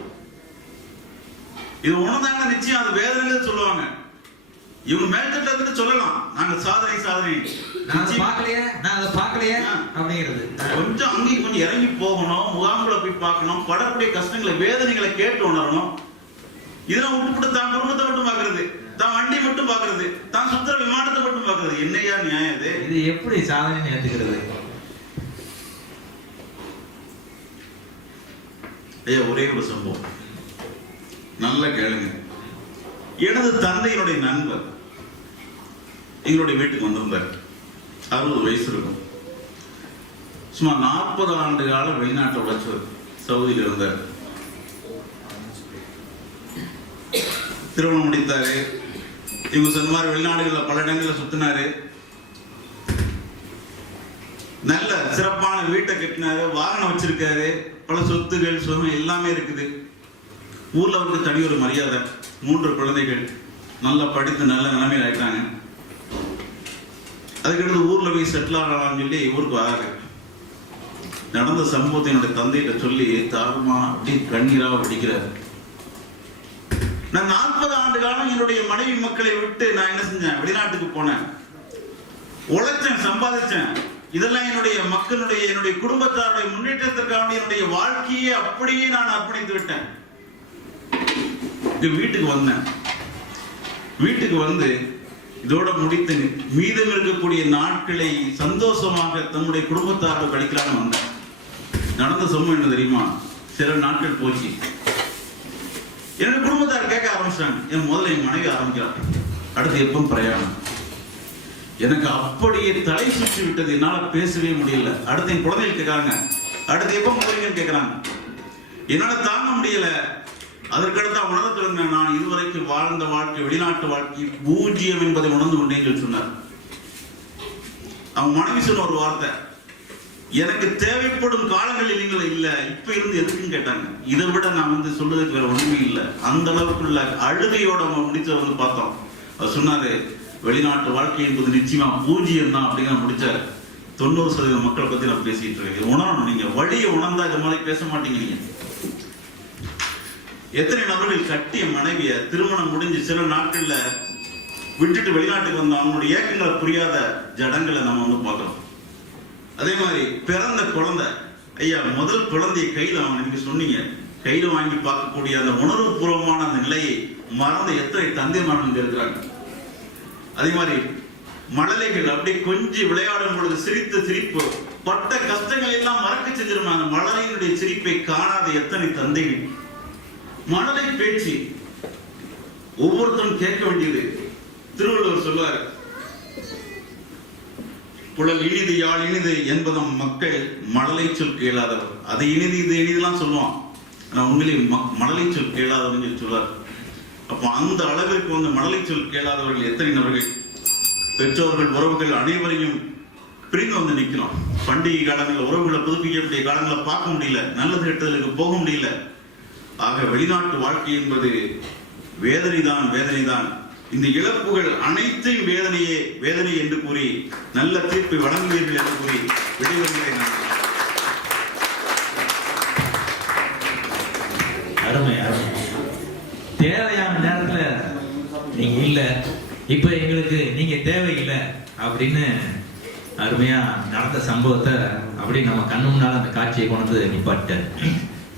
இது உணர்ந்தாங்க நிச்சயம் அது வேதனை சொல்லுவாங்க. இவங்க மேல்தட்டில் இருந்து சொல்லலாம் நாங்க சாதனை பார்க்கலையே அப்படிங்கிறது. கொஞ்சம் அங்கேயும் கொஞ்சம் இறங்கி போகணும், முகாம்களை போய் பார்க்கணும், படக்கூடிய கஷ்டங்களை வேதனைகளை கேட்டு உணரணும். இதெல்லாம் விட்டுவிட்டு தான் குடும்பத்தை மட்டும் பார்க்கறது, தான் வண்டி மட்டும் பார்க்கறது, தான் சுத்துற விமானத்தை மட்டும் பார்க்கறது, என்னையா நியாயம் இது? இது எப்படி சாதனை ஏற்றுக்கிறது? ஐயா ஒரே ஒரு சம்பவம் நல்ல கேளுங்க. எனது தந்தையினுடைய நண்பர் எங்களுடைய வீட்டுக்கு வந்திருந்தார். 60 வயசு இருக்கும். சும்மா 40 ஆண்டு கால வெளிநாட்டு உழைச்சவர். சவுதியில் இருந்தார். திருமணம் முடித்தாரு. இவங்க சொன்ன மாதிரி வெளிநாடுகளில் பல இடங்களில் சுத்தினாரு. நல்ல சிறப்பான வீட்டை கட்டினாரு, வாகனம் வச்சிருக்காரு, பல சொத்துகள் சுகம் எல்லாமே இருக்குது. ஊர்ல அவருக்கு தனி ஒரு மரியாதை. 3 குழந்தைகள். நல்லா படித்து நல்ல நிலைமையில் ஆயிட்டாங்க. அதுக்கடுத்து ஊர்ல போய் செட்டில் ஆகலாம்னு சொல்லி ஊருக்கு வராரு. நடந்த சம்பவத்தை என்னுடைய தந்தையிட்ட சொல்லி தாருமா அப்படி கண்ணீரா வடிக்கிறார். நான் 40 ஆண்டு காலம் என்னுடைய மனைவி மக்களை விட்டு நான் என்ன செஞ்சேன், வெளிநாட்டுக்கு போனேன், உழைச்சேன், சம்பாதிச்சேன். இதெல்லாம் என்னுடைய மக்களுடைய என்னுடைய குடும்பத்தாருடைய முன்னேற்றத்திற்காக என்னுடைய வாழ்க்கையை அப்படியே நான் அர்ப்பணித்து விட்டேன். வீட்டுக்கு வந்தேன். வீட்டுக்கு வந்து இதோட முடித்து மீதம் இருக்கக்கூடிய நாட்களை சந்தோஷமாக தன்னுடைய குடும்பத்தாரோடு கழிக்கலான்னு வந்தேன். நடந்த சம்பவம் என்ன தெரியுமா? சில நாட்கள் போச்சு. என்னுடைய குடும்பத்தார் கேட்க ஆரம்பிச்சாங்க. என் முதல்ல என் மனைவி ஆரம்பிக்கிறான், அடுத்து எப்போ பிரயாணம்? எனக்கு அப்படியே தலை சுற்றி விட்டது, என்னால பேசவே முடியல. அடுத்து என் குழந்தைகள் கேட்கறாங்க, அடுத்து எப்போ முதலீங்கன்னு கேட்கறாங்க. என்னால தாங்க முடியல. அதற்கடுத்து உணர தொடங்க, நான் இதுவரைக்கும் வாழ்ந்த வாழ்க்கை, வெளிநாட்டு வாழ்க்கை பூஜ்ஜியம் என்பதை உணர்ந்து கொண்டேன் சொன்னார். அவன் மனைவி சொன்ன ஒரு வார்த்தை, எனக்கு தேவைப்படும் காலங்களில் நீங்கள் இல்ல, இப்ப இருந்து எதுக்குன்னு கேட்டாங்க. இதை விட நான் சொல்றதுக்கு வேற ஒண்ணுமே இல்லை. அந்த அளவுக்குள்ள அழுகையோட முடிச்ச பார்த்தோம். அவர் சொன்னாரு, வெளிநாட்டு வாழ்க்கை என்பது நிச்சயமா பூஜ்ஜியம் தான் அப்படிங்கிற முடிச்சாரு. 90% மக்களை பத்தி நான் பேசிட்டு இருக்கேன். உணரணும், நீங்க வழியை உணர்ந்தா இது மாதிரி பேச மாட்டீங்க. நீங்க எத்தனை நபர்கள் கட்டிய மனைவிய திருமணம் முடிஞ்சு சில நாட்கள்ல விட்டுட்டு வெளிநாட்டுக்கு வந்த அவங்களுடைய ஏக்கங்களை புரியாத ஜடங்களை நம்ம பார்க்கிறோம். அதே மாதிரி பிறந்த குழந்தை, ஐயா முதல் குழந்தைய கையில வாங்க, நீங்க சொன்னீங்க, கையில வாங்கி பார்க்கக்கூடிய அந்த உணர்வு பூர்வமான அந்த நிலையை மறந்த எத்தனை தந்தைமார்கள் இருக்கிறாங்க. அதே மாதிரி மழலைகள் அப்படி கொஞ்சம் விளையாடும் பொழுது சிரித்த சிரிப்பு, பட்ட கஷ்டங்கள் எல்லாம் மறக்க செஞ்சிருந்தாங்க. மழலையினுடைய சிரிப்பை காணாத எத்தனை தந்தைகள். மழலை பேச்சு ஒவ்வொருத்தரும் கேட்க வேண்டியது. திருவள்ளுவர் சொல்வார், புலல் இனிது யாழ் இனிது என்பதும் மக்கள் மழலை சொல் கேளாதவர். அது இனிது இது இனிதெல்லாம் சொல்லுவான், ஆனா உண்மையிலே மழலை சொல் கேளாதவர்கள் சொல்வார். அப்போ அந்த அளவிற்கு மழலை சொல் கேளாதவர்கள் எத்தனை நபர்கள். பெற்றோர்கள் உறவுகள் அனைவரையும் பிரிந்து நிற்கிறோம். பண்டிகை காலங்களில் உறவுகளை புதுப்பிக்கக்கூடிய காலங்களை பார்க்க முடியல, நல்லது கெட்டதற்கு போக முடியல. ஆக வெளிநாட்டு வாழ்க்கை என்பது வேதனைதான், வேதனைதான். இந்த இழப்புகள் அனைத்தையும் வேதனை என்று கூறி நல்ல தீர்ப்பை வழங்குவீர்கள் என்று கூறி விடைபெறுகிறேன். அருமை அருமை. தேவையான நேரத்துல நீங்க இல்ல, இப்ப எங்களுக்கு நீங்க தேவையில்லை அப்படின்னு அருமையா நடந்த சம்பவத்தை அப்படி நம்ம கண்ணு முன்னால அந்த காட்சியை கொண்டு நிப்பாட்டார்.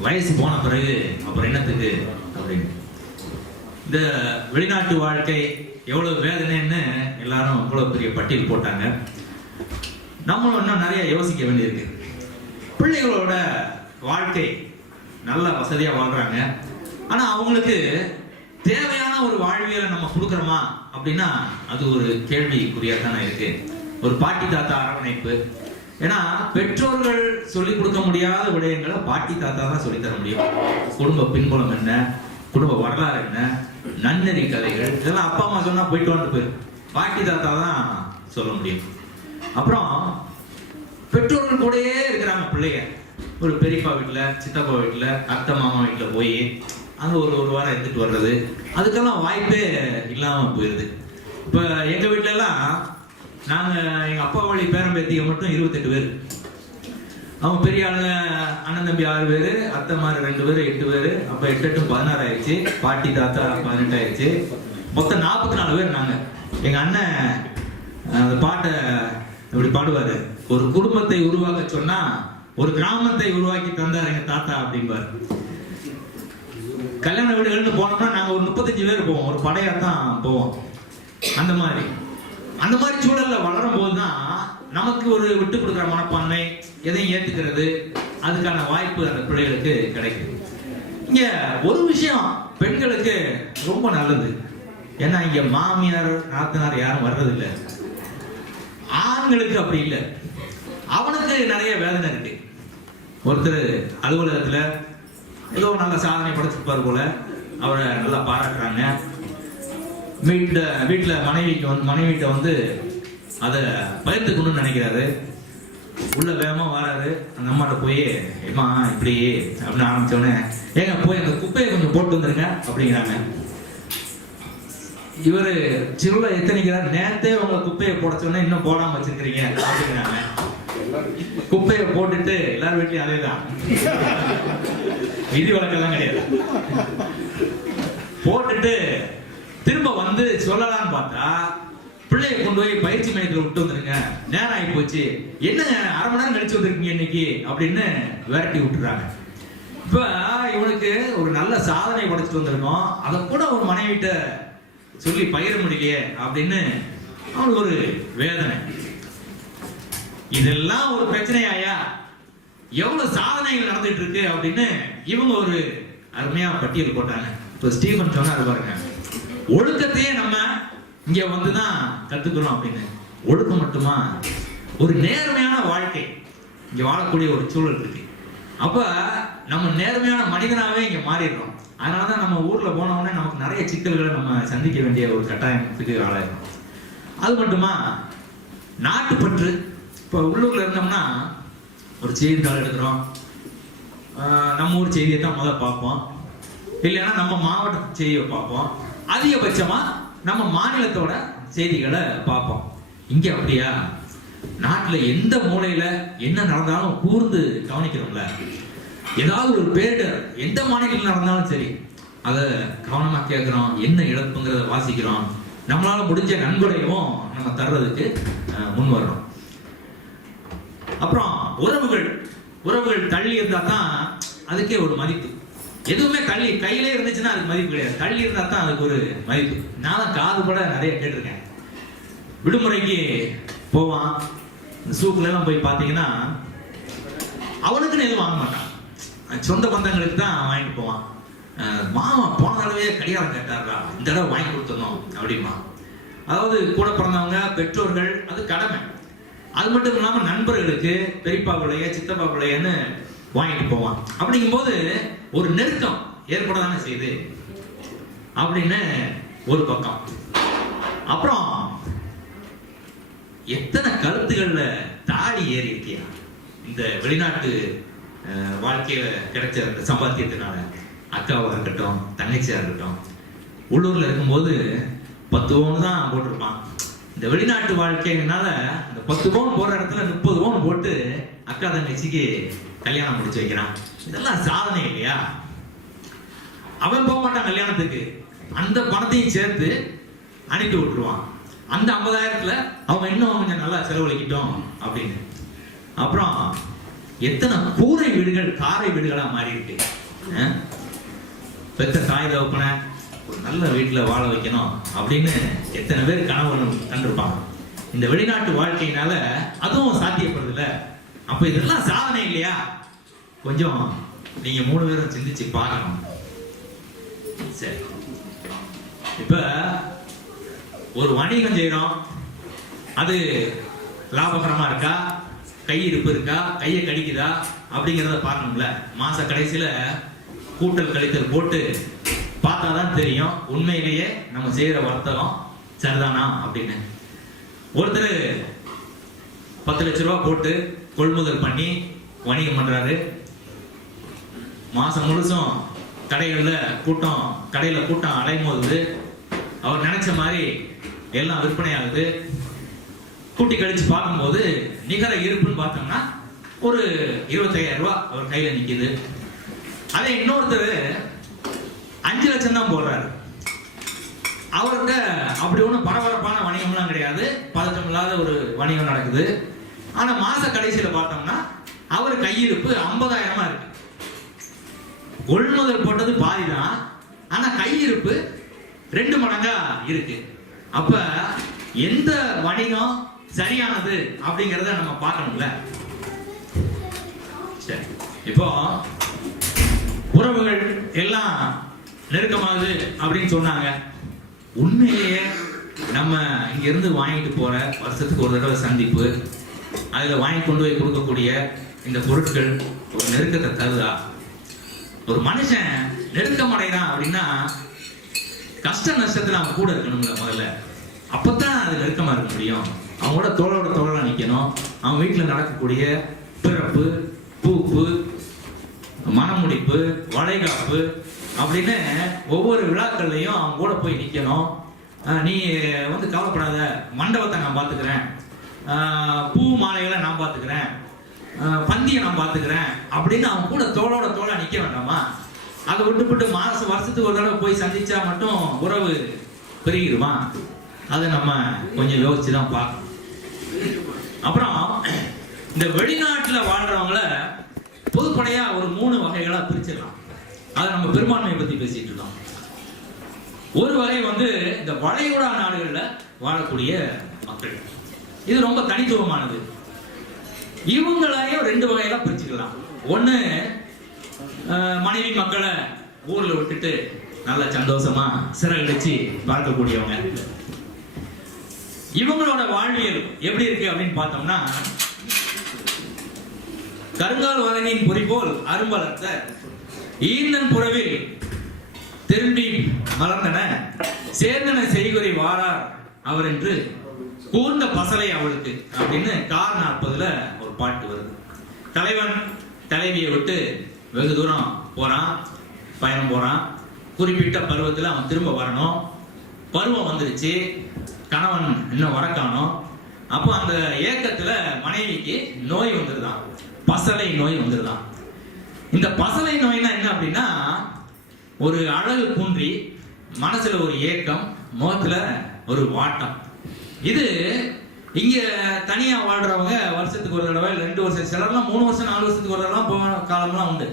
வயசு போன பிறகு அப்புறம் என்னத்துக்கு அப்படின்னு. இந்த வெளிநாட்டு வாழ்க்கை எவ்வளவு வேதனைன்னு எல்லாரும் இவ்வளவு பெரிய பட்டியல் போட்டாங்க. நம்மளும் இன்னும் நிறைய யோசிக்க வேண்டியிருக்கு. பிள்ளைகளோட வாழ்க்கை நல்ல வசதியா வாழ்றாங்க, ஆனா அவங்களுக்கு தேவையான ஒரு வாழ்வியலை நம்ம கொடுக்குறோமா அப்படின்னா அது ஒரு கேள்விக்குறியா தானே இருக்கு. ஒரு பாட்டி தாத்தா அரவணைப்பு, ஏன்னா பெற்றோர்கள் சொல்லிக் கொடுக்க முடியாத விடயங்களை பாட்டி தாத்தா தான் சொல்லித்தர முடியும். குடும்ப பின்புலம் என்ன, குடும்ப வரலாறு என்ன, நன்னெறி கதைகள், இதெல்லாம் அப்பா அம்மா சொன்னா போயிட்டு வந்து போயிடும், பாட்டி தாத்தா தான் சொல்ல முடியும். அப்புறம் பெற்றோர்கள் கூடயே இருக்கிறாங்க பிள்ளைங்க. ஒரு பெரியப்பா வீட்டுல, சித்தப்பா வீட்டுல, அத்தை மாமா வீட்டுல போய் அங்க ஒரு வாரம் இருந்துட்டு வர்றது, அதுக்கெல்லாம் வாய்ப்பே இல்லாம போயிருது. இப்ப எங்க வீட்டுல எல்லாம் நாங்க எங்க அப்பா வழி பேரம்பேத்திக மட்டும் 28 பேர். அவங்க பெரிய ஆளுங்க அண்ணன் தம்பி 6 பேரு, அத்தை மாதிரி 2 பேரு, 8 பேரு. அப்ப 8 8 16 ஆயிடுச்சு. பாட்டி தாத்தா 18 ஆயிடுச்சு. மொத்தம் 44 பேர் நாங்க. எங்க அண்ணன் அந்த பாட்டை இப்படி பாடுவாரு, ஒரு குடும்பத்தை உருவாக்க சொன்னா ஒரு கிராமத்தை உருவாக்கி தந்தார் எங்க தாத்தா அப்படின்பாரு. கல்யாண வீடுகள்னு போனோம்னா நாங்க ஒரு 35 பேர் போவோம், ஒரு படையாத்தான் போவோம். அந்த மாதிரி சூழல்ல வளரும் போதுதான் நமக்கு ஒரு விட்டு கொடுக்குற மனப்பான்மை, எதையும் ஏத்துக்கிறது, அதுக்கான வாய்ப்பு அந்த பிள்ளைகளுக்கு கிடைக்குது. இங்க ஒரு விஷயம் பெண்களுக்கு ரொம்ப நல்லது, ஏன்னா இங்க மாமியார் நாத்தனார் யாரும் வர்றதில்லை. ஆண்களுக்கு அப்படி இல்லை. அவனுக்கு நிறைய வேதனை இருக்கு. ஒருத்தர் அலுவலகத்துல ஏதோ நல்ல சாதனை படைச்சிருப்பார் போல, அவரை நல்லா பாராட்டுறாங்க. வீட்டுல மனைவிட்ட அதை பகிர்ந்துக்கணும்னு நினைக்கிறாரு. உள்ள வேகமா வராரு. அந்த அம்மாட்ட போய் ஏமா இப்படி அப்படின்னு ஆரம்பிச்சோடனே, ஏங்க போய் அந்த குப்பையை கொஞ்சம் போட்டு வந்துருங்க அப்படிங்கிறாங்க. இவரு சிறுல எத்தனைக்கிறார், நேரத்தே உங்க குப்பையை போட சொன்னா இன்னும் போடாம வச்சிருக்கிறீங்க அப்படிங்கிறாங்க. குப்பையை போட்டுட்டு எல்லாரும் வீட்லயும் அதேதான், விதி வழக்கெல்லாம் கிடையாது. போட்டுட்டு திரும்ப வந்து சொல்லலாம்னு பார்த்தா பிள்ளைய கொண்டு போய் பயிற்சி மையத்தில் விட்டு வந்துருங்க, நேரம் ஆகி போச்சு, என்னங்க அரை மணி நேரம் கழிச்சு வந்திருக்கீங்க இன்னைக்கு அப்படின்னு விரட்டி விட்டுறாங்க. இப்ப இவனுக்கு ஒரு நல்ல சாதனை படைச்சிட்டு வந்திருக்கோம், அதை கூட ஒரு மனைவிட்ட சொல்லி பயிர முடியலையே அப்படின்னு அவனுக்கு ஒரு வேதனை. இதெல்லாம் ஒரு பிரச்சனையாயா, எவ்வளவு சாதனைகள் நடந்துட்டு இருக்கு அப்படின்னு இவங்க ஒரு அருமையா பட்டியல் போட்டாங்க. இப்ப ஸ்டீபன் சொன்னாரு பாருங்க, ஒழுக்கத்தையே நம்ம இங்க வந்துதான் கத்துக்கிறோம் அப்படின்னு. ஒழுக்கம் மட்டுமா, ஒரு நேர்மையான வாழ்க்கை இங்க வாழக்கூடிய ஒரு சூழல் இருக்கு. அப்ப நம்ம நேர்மையான மனிதனாவே இங்க மாறிடுறோம். அதனாலதான் நம்ம ஊர்ல போனோம்னா நமக்கு நிறைய சிக்கல்களை நம்ம சந்திக்க வேண்டிய ஒரு கட்டாயத்துக்கு ஆளாயிரும். அது மட்டுமா, நாட்டுப்பற்று. இப்ப உள்ளூர்ல இருந்தோம்னா ஒரு செய்தித்தாள் எடுக்கிறோம், நம்ம ஊர் செய்தியை தான் முதல்ல பார்ப்போம், இல்லைன்னா நம்ம மாவட்ட செய்தியை பார்ப்போம், அதிகபட்சமா நம்ம மாநிலத்தோட செய்திகளை பார்ப்போம். இங்க அப்படியா, நாட்டுல எந்த மூலையில என்ன நடந்தாலும் கூர்ந்து கவனிக்கிறோம்ல. ஏதாவது ஒரு பேரிடர் எந்த மாநிலத்தில் நடந்தாலும் சரி அதை கவனமா கேட்கிறோம், என்ன இழப்புங்கிறத வாசிக்கிறோம், நம்மளால முடிஞ்ச நன்கொடையும் நம்ம தர்றதுக்கு முன் வர்றோம். அப்புறம் உறவுகள் தள்ளி இருந்தா தான் அதுக்கே ஒரு மதிப்பு. எதுவுமே தள்ளி கையிலே இருந்துச்சுன்னா அதுக்கு மதிப்பு கிடையாது, தள்ளி இருந்தா தான் அதுக்கு ஒரு மதிப்பு. நான் காது கூட நிறைய கேட்டிருக்கேன். விடுமுறைக்கு போவான், சூக்குல எல்லாம் போய் பார்த்தீங்கன்னா அவனுக்குன்னு எதுவும் வாங்க மாட்டான், சொந்த பந்தங்களுக்கு தான் வாங்கிட்டு போவான். மாமா போன தடவையே கடிகாரம் கேட்டாரா, இந்த தடவை வாங்கி கொடுத்துடணும் அப்படிமா. அதாவது கூட பிறந்தவங்க, பெற்றோர்கள், அது கடமை. அது மட்டும் இல்லாம நண்பர்களுக்கு பெரியப்பா பிள்ளைய சித்தப்பா பிள்ளையன்னு வாங்கிட்டு போவான். அப்படிங்கும்போது ஒரு நெருக்கம் ஏற்படதானே செய்யுது அப்படின்னு ஒரு பக்கம். அப்புறம் எத்தனை கருத்துக்கள்ல தாடி ஏறி இருக்கியா இந்த வெளிநாட்டு வாழ்க்கையில கிடைச்ச சம்பாத்தியத்தினால. அக்காவா இருக்கட்டும், தங்கச்சியா இருக்கட்டும், உள்ளூர்ல இருக்கும்போது 10 பவுன் தான் போட்டிருப்பான். இந்த வெளிநாட்டு வாழ்க்கைனால இந்த 10 பவுன் போடுற இடத்துல 30 பவுன் போட்டு அக்கா தங்கச்சிக்கு கல்யாணம் முடிச்சு வைக்கிறான். இதெல்லாம் சாதனை இல்லையா? அவன் போக மாட்டான் கல்யாணத்துக்கு, அந்த பணத்தையும் சேர்த்து அனுப்பி விட்டுருவான். அந்த 50,000த்துல அவங்க இன்னும் கொஞ்சம் நல்லா செலவழிக்கிட்டோம் அப்படின்னு. அப்புறம் எத்தனை கூரை வீடுகள் காரை வீடுகளா மாறி இருக்கு. பெத்த தாய் தகப்பனை ஒரு நல்ல வீட்டுல வாழ வைக்கணும் அப்படின்னு எத்தனை பேர் கனவு கண்டிருப்பாங்க. இந்த வெளிநாட்டு வாழ்க்கையினால அதுவும் சாத்தியப்படுதுல. அப்ப இதெல்லாம் சாதனை இல்லையா? கொஞ்சம் நீங்க 3 பேரும் சிந்திச்சு பார்க்கணும். சரி, இப்ப ஒரு வணிகம் செய்யறோம், அது லாபகரமா இருக்கா, கையிருப்பு இருக்கா, கையை கடிக்குதா அப்படிங்கிறத பார்க்கணும்ல. மாச கடைசியில கூட்டல் கழித்தல் போட்டு பார்த்தாதான் தெரியும் உண்மையிலேயே நம்ம செய்யற வர்த்தகம் சரிதானா அப்படின்னு. ஒருத்தர் 10 லட்ச ரூபாய் போட்டு கொள்முதல் பண்ணி வணிகம் பண்றாரு. மாசம் முழுசும் கடையில கூட்டம் அலையும் போது அவர் நினைச்ச மாதிரி எல்லாம் விற்பனை ஆகுது. கூட்டி கழிச்சு பார்க்கும்போது நிகர இருப்புன்னு பார்த்தோம்னா ஒரு 25,000 ரூபாய் அவர் கையில நிக்குது. அதே இன்னொருத்தர் 5 லட்சம் தான் போடுறாரு. அவர்கிட்ட அப்படி ஒன்றும் பரபரப்பான வணிகம்லாம் கிடையாது, பதட்டம் இல்லாத ஒரு வணிகம் நடக்குது. ஆனா மாச கடைசியில பார்த்தோம்னா அவர் கையிருப்பு 50,000 இருக்கு. கொள்முதல் போட்டது பாதிதான், ஆனா கையிருப்பு 2 மடங்கா இருக்கு. அப்ப எந்த வணிகம் சரியானது அப்படிங்கறத நம்ம பார்க்கணும்ல. சரி, இப்போ உறவுகள் எல்லாம் நெருக்கமாகுது அப்படின்னு சொன்னாங்க. உண்மையிலேயே நம்ம இங்க இருந்து வாங்கிட்டு போற வருஷத்துக்கு ஒரு தடவை சந்திப்பு, அதுல வாங்கி கொண்டு போய் கொடுக்கக்கூடிய இந்த பொருட்கள் ஒரு நெருக்கத்தை தருதா? ஒரு மனுஷன் நெருக்கம் அடைகிறான் அப்படின்னா கஷ்ட நஷ்டத்துல அவன் கூட இருக்கணும்ல முதல்ல. அப்பதான் அது நெருக்கமா இருக்க முடியும். அவங்களோட தோளோட தோளா நிக்கணும். அவன் வீட்டுல நடக்கக்கூடிய பிறப்பு, பூப்பு, மணமுடிப்பு, வளைகாப்பு அப்படின்னு ஒவ்வொரு விழாக்கள்லையும் அவன் கூட போய் நிக்கணும். நீ வந்து கவலைப்படாத, மண்டபத்தை நான் பார்த்துக்கிறேன், பூ மாலைகளை நான் பார்த்துக்கிறேன், பந்தியை நான் பார்த்துக்கிறேன் அப்படின்னு அவன் கூட தோளோட தோளா நிற்க வேண்டாமா? அதை விட்டுப்பட்டு வருஷத்துக்கு ஒரு தடவை போய் சந்திச்சா மட்டும் உறவு பெருகிடுமா? அதை நம்ம கொஞ்சம் யோசிச்சு தான் பார்க்கணும். அப்புறம் இந்த வெளிநாட்டில் வாழ்றவங்கள பொதுப்படையா ஒரு 3 வகைகளா பிரிச்சிடலாம். அதை நம்ம பெரும்பான்மையை பத்தி பேசிட்டு இருக்கோம். ஒரு வகை வந்து இந்த வளைகுடா நாடுகளில் வாழக்கூடிய மக்கள். இது ரொம்ப தனித்துவமானது. இவங்களையும் 2 வகையில பிரிச்சுக்கலாம். ஒண்ணு, மனைவி மக்களை ஊர்ல விட்டுட்டு நல்ல சந்தோஷமா சிறகடிச்சு பார்க்கக்கூடியவங்க. இவங்களோட வாழ்வியல் எப்படி இருக்கு அப்படின்னு பார்த்தோம்னா, கருங்கால் வதனின் பொறி போல் அரும்பலத்த ஈந்தன் புறவில் திரும்பி மலர்ந்தன சேர்ந்தன செய்குறி வாரார் அவர் என்று கூர்ந்த பசலை அவளுக்கு அப்படின்னு கார் 40ல ஒரு பாட்டு வருது. தலைவன் தலைவியை விட்டு வெகு தூரம் போறான், பயணம் போறான். குறிப்பிட்ட பருவத்தில் அவன் திரும்ப வரணும். பருவம் வந்துருச்சு, கணவன் இன்னும் வரக்கானோம். அப்போ அந்த ஏக்கத்துல மனைவிக்கு நோய் வந்துருதான், பசலை நோய் வந்துருதான். இந்த பசலை நோய்னா என்ன அப்படின்னா, ஒரு அழகு குன்றி மனசுல ஒரு ஏக்கம், முகத்துல ஒரு வாட்டம். இது இங்க தனியா வாழ்றவங்க வருஷத்துக்கு ஒரு தடவை, 2 வருஷம், சிலர்லாம் 3 வருஷம் 4 வருஷத்துக்கு ஒரு தடவை போன காலம்லாம் உண்டு.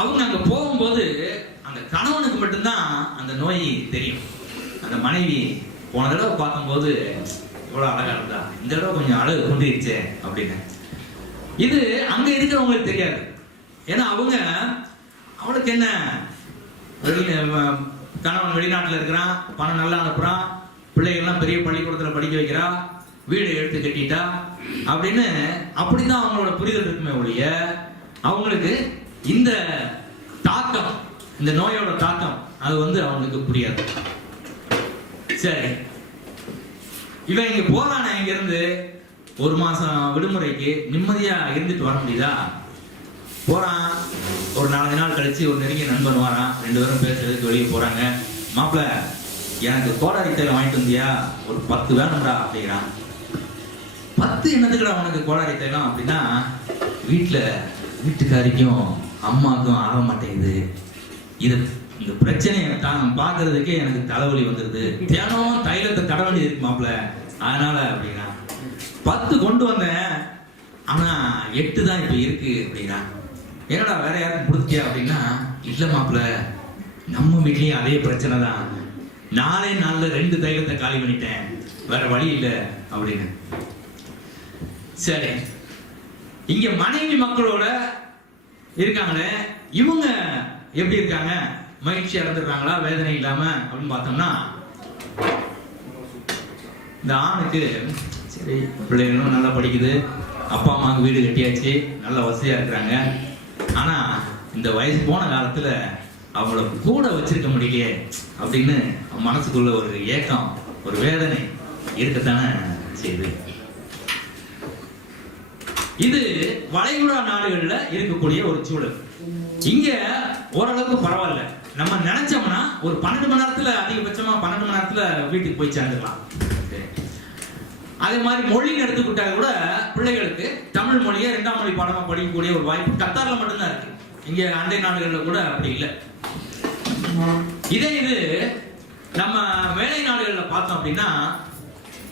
அவங்க அங்க போகும்போது அந்த கணவனுக்கு மட்டும்தான் அந்த நோய் தெரியும். அந்த மனைவி போன தடவை பார்க்கும்போது இவ்வளவு அழகா இருந்தா, இந்த தடவை கொஞ்சம் அழகு குன்றிருச்சே அப்படின்னு. இது அங்க இருக்கிறவங்களுக்கு தெரியாது. ஏன்னா அவளுக்கு என்ன, கணவன் வெளிநாட்டுல இருக்கிறான், பணம் நல்லா அனுப்புறான், பிள்ளைகள்லாம் பெரிய பள்ளிக்கூடத்துல படிக்க வைக்கிறா, வீடு எடுத்து கட்டிட்டா அப்படின்னு அப்படிதான் அவங்களோட புரிதல் இருக்குமே ஒழிய, அவங்களுக்கு இந்த தாக்கம், இந்த நோயோட தாக்கம் அது வந்து அவங்களுக்கு புரியாது. சரி, இவன் இங்க போறானே, இங்க இருந்து 1 மாசம் விடுமுறைக்கு நிம்மதியா இருந்துட்டு வர முடியுதா? போறான், ஒரு 4 நாள் கழிச்சு ஒரு நெருங்கிய நண்பன் வரான், 2 பேரும் பேசுறதுக்கு வெளியே போறாங்க. மாப்பிள்ள, எனக்கு கோடாரி தைலம் வாங்கிட்டு வந்தியா? ஒரு 10 வேணும்டா அப்படிங்கிறான். 10 என்னதுக்குடா உனக்கு கோடாரி தைலம் அப்படின்னா, வீட்டுக்காரிக்கும் அம்மாவுக்கும் ஆக மாட்டேங்குது, இந்த பிரச்சனையை தான் பாக்குறதுக்கே எனக்கு தலைவலி வந்துருது, தியானம் தைலத்தை தட வேண்டியது இருக்கு மாப்பிள்ள, அதனால அப்படின்னா 10 கொண்டு வந்தேன், ஆனா 8 தான் இப்ப இருக்கு அப்படின்னா. என்னடா வேற யாருக்கும் கொடுத்தியா அப்படின்னா, இல்ல மாப்பிள்ள, நம்ம வீட்லயும் அதே பிரச்சனை தான், 4 நாள்ல 2 தைலத்தை காலி பண்ணிட்டேன், வேற வழி இல்லை அப்படின்னு. சரி, இங்க மனைவி மக்களோட இருக்காங்களே, இவங்க எப்படி இருக்காங்க? மகிழ்ச்சியா இருந்துடுறாங்களா, வேதனை இல்லாம அப்படின்னு பார்த்தோம்னா, இந்த ஆணுக்கு சரி பிள்ளைகளும் நல்லா படிக்குது, அப்பா அம்மாவுக்கு வீடு கட்டியாச்சு, நல்ல வசதியா இருக்கிறாங்க. ஆனா இந்த வயசு போன காலத்துல அவங்கள கூட வச்சிருக்க முடியலையே அப்படின்னு மனசுக்குள்ள ஒரு ஏக்கம், ஒரு வேதனை இருக்கத்தானே செய்யுது. இது வளைகுடா நாடுகள்ல இருக்கக்கூடிய ஒரு சூழல். இங்க ஓரளவுக்கு பரவாயில்ல. நம்ம நினைச்சோம்னா ஒரு 12 மணி நேரத்துல, அதிகபட்சமா 12 மணி நேரத்துல வீட்டுக்கு போய் சேர்ந்துடலாம். அதே மாதிரி மொழின்னு எடுத்துக்கிட்டா கூட பிள்ளைகளுக்கு தமிழ் மொழியை 2ஆம் மொழி பாடமா படிக்கக்கூடிய ஒரு வாய்ப்பு கத்தார்ல மட்டும்தான் இருக்கு. இங்க அண்டை நாடுகள்ல கூட அப்படி இல்லை. இது நம்ம வேலை நாடுகள்ல பார்த்தோம் அப்படின்னா,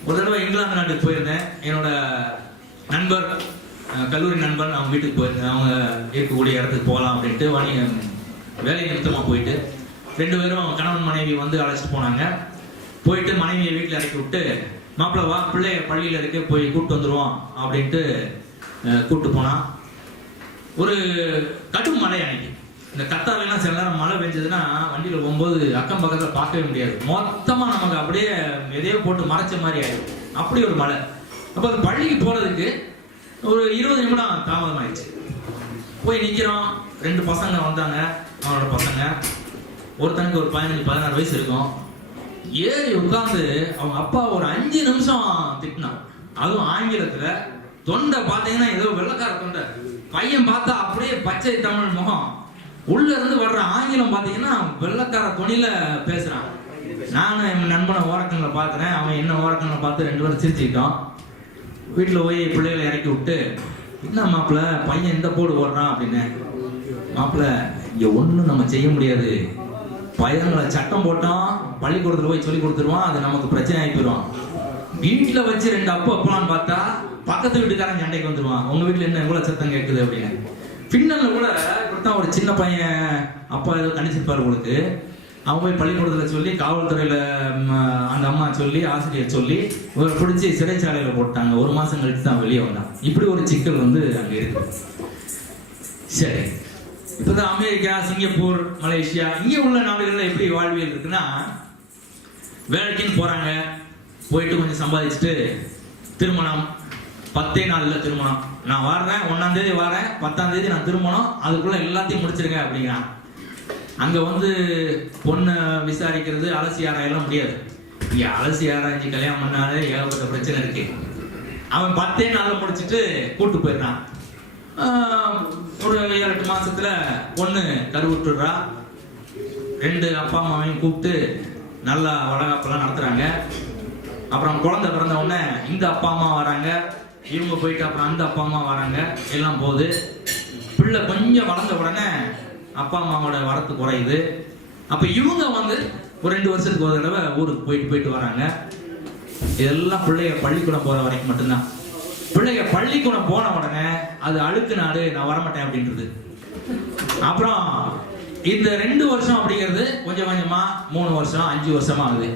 ஒரு தடவை இங்கிலாந்து நாட்டுக்கு போயிருந்தேன். என்னோட நண்பர், கல்லூரி நண்பன், அவங்க வீட்டுக்கு போயிருந்தேன். அவங்க இருக்கக்கூடிய இடத்துக்கு போகலாம் அப்படின்ட்டு வேலை நிமித்தமா போயிட்டு 2 பேரும் கணவன் மனைவி வந்து அழைச்சிட்டு போனாங்க. போயிட்டு மனைவியை வீட்டில் இறக்கி விட்டு, மாப்பிள்ள வா, பிள்ளைய பள்ளியில் இருக்கு, போய் கூப்பிட்டு வந்துருவோம் அப்படின்ட்டு கூப்பிட்டு போனான். ஒரு கடும் மழை அன்னைக்கு. இந்த கத்தாரெல்லாம் சில நேரம் மழை பெஞ்சதுன்னா வண்டியில் போகும்போது அக்கம் பக்கத்தில் பார்க்கவே முடியாது, மொத்தமா நமக்கு அப்படியே எதையோ போட்டு மறைச்ச மாதிரி ஆயிடும், அப்படி ஒரு மழை. அப்போ அது பள்ளிக்கு போறதுக்கு ஒரு 20 நிமிடம் தாமதம் ஆயிடுச்சு. போய் நிற்கிறோம். 2 பசங்க வந்தாங்க, அவனோட பசங்க. ஒருத்தனுக்கு ஒரு 15-16 வயசு இருக்கும். ஏறி உட்கார்ந்து அவங்க அப்பா ஒரு 5 நிமிஷம் திட்டினான். அதுவும் ஆங்கிலத்துல. தொண்டை பார்த்தீங்கன்னா ஏதோ வெள்ளக்கார தொண்டை. பையன் பார்த்தா அப்படியே பச்சை தமிழ் முகம். உள்ள இருந்து வர்ற ஆங்கிலம் பார்த்தீங்கன்னா வெள்ளக்கார துணியில பேசுறான். நானும் என் நண்பனை ஓரக்கண்ணில் பார்க்குறேன், அவன் என்ன ஓரக்கண்ணில் பார்த்து 2 பேரும் சிரிச்சுக்கிட்டோம். வீட்டில் போய் பிள்ளைகளை இறக்கி விட்டு, என்ன மாப்பிள்ள பையன் இந்த போடு ஓடுறான் அப்படின்னு. மாப்பிள்ள இங்கே ஒன்றும் நம்ம செய்ய முடியாது, பையன்களை சட்டம் போட்டோம் பள்ளிக்கூடத்தில் போய் சொல்லி கொடுத்துருவான், அது நமக்கு பிரச்சனை ஆகி போயிடும். வீட்டில் வச்சு 2 அப்பலான்னு பார்த்தா பக்கத்து வீட்டுக்காரன் சண்டைக்கு வந்துடுவான், உங்கள் வீட்டில் என்ன எவ்வளோ சத்தம் கேட்குது அப்படின்னு. பின்னல் கூட இப்படித்தான் ஒரு சின்ன பையன் அப்பா ஏதோ கணிச்சிருப்பார் உங்களுக்கு, அவன் போய் பள்ளிக்கூடத்தில் சொல்லி காவல்துறையில் அந்த அம்மா சொல்லி ஆசிரியர் சொல்லி இவரை பிடிச்சி சிறைச்சாலையில் போட்டாங்க. 1 மாதம் கழிச்சு தான் வெளியே வந்தான். இப்படி ஒரு சிக்கல் வந்து அங்கே இருக்கு. சரி, இப்போதான் அமெரிக்கா, சிங்கப்பூர், மலேசியா இங்கே உள்ள நாடுகளில் எப்படி வாழ்வியல் இருக்குன்னா, வேலைக்குன்னு போகிறாங்க, போயிட்டு கொஞ்சம் சம்பாதிச்சுட்டு திருமணம், 10 நாளில் திருமணம். நான் வர்றேன், 1ஆம் தேதி வரேன், 10ஆம் தேதி நான் திருமணம், அதுக்குள்ள எல்லாத்தையும் முடிச்சிருங்க அப்படிங்கிறான். அங்கே வந்து பொண்ணை விசாரிக்கிறது, அலசி ஆராயெல்லாம் முடியாது. இங்கே அலசி ஆராய்ச்சி கல்யாணம் பண்ணாலே ஏகப்பட்ட பிரச்சனை இருக்கு. அவன் 10 நாளில் முடிச்சுட்டு கூட்டு போயிடுறான். ஒரு 7-8 மாசத்துல பொண்ணு கருவுற்றுறா. 2 அப்பா அம்மாவையும் கூப்பிட்டு நல்லா வளகாப்பெல்லாம் நடத்துறாங்க. அப்புறம் குழந்தை பிறந்த உடனே இந்த அப்பா அம்மா வராங்க, இவங்க போயிட்டு அப்புறம் அந்த அப்பா அம்மா வராங்க, எல்லாம் போகுது. பிள்ளை கொஞ்சம் வளர்ந்த உடனே அப்பா அம்மாவோட வரத்து குறையுது. அப்ப இவங்க வந்து ஒரு 2 வருஷத்துக்கு ஒரு தடவை ஊருக்கு போயிட்டு வராங்க. இதெல்லாம் பிள்ளைய பள்ளிக்கூடம் போற வரைக்கும் மட்டும்தான். பிள்ளைங்க பள்ளிக்கூடம் போன உடனே அது அழுக்கு நாடு, நான் வரமாட்டேன் அப்படின்றது. அப்புறம் இந்த 2 வருஷம் அப்படிங்கிறது கொஞ்சம் கொஞ்சமா 3 வருஷம் 5 வருஷமா ஆகுது.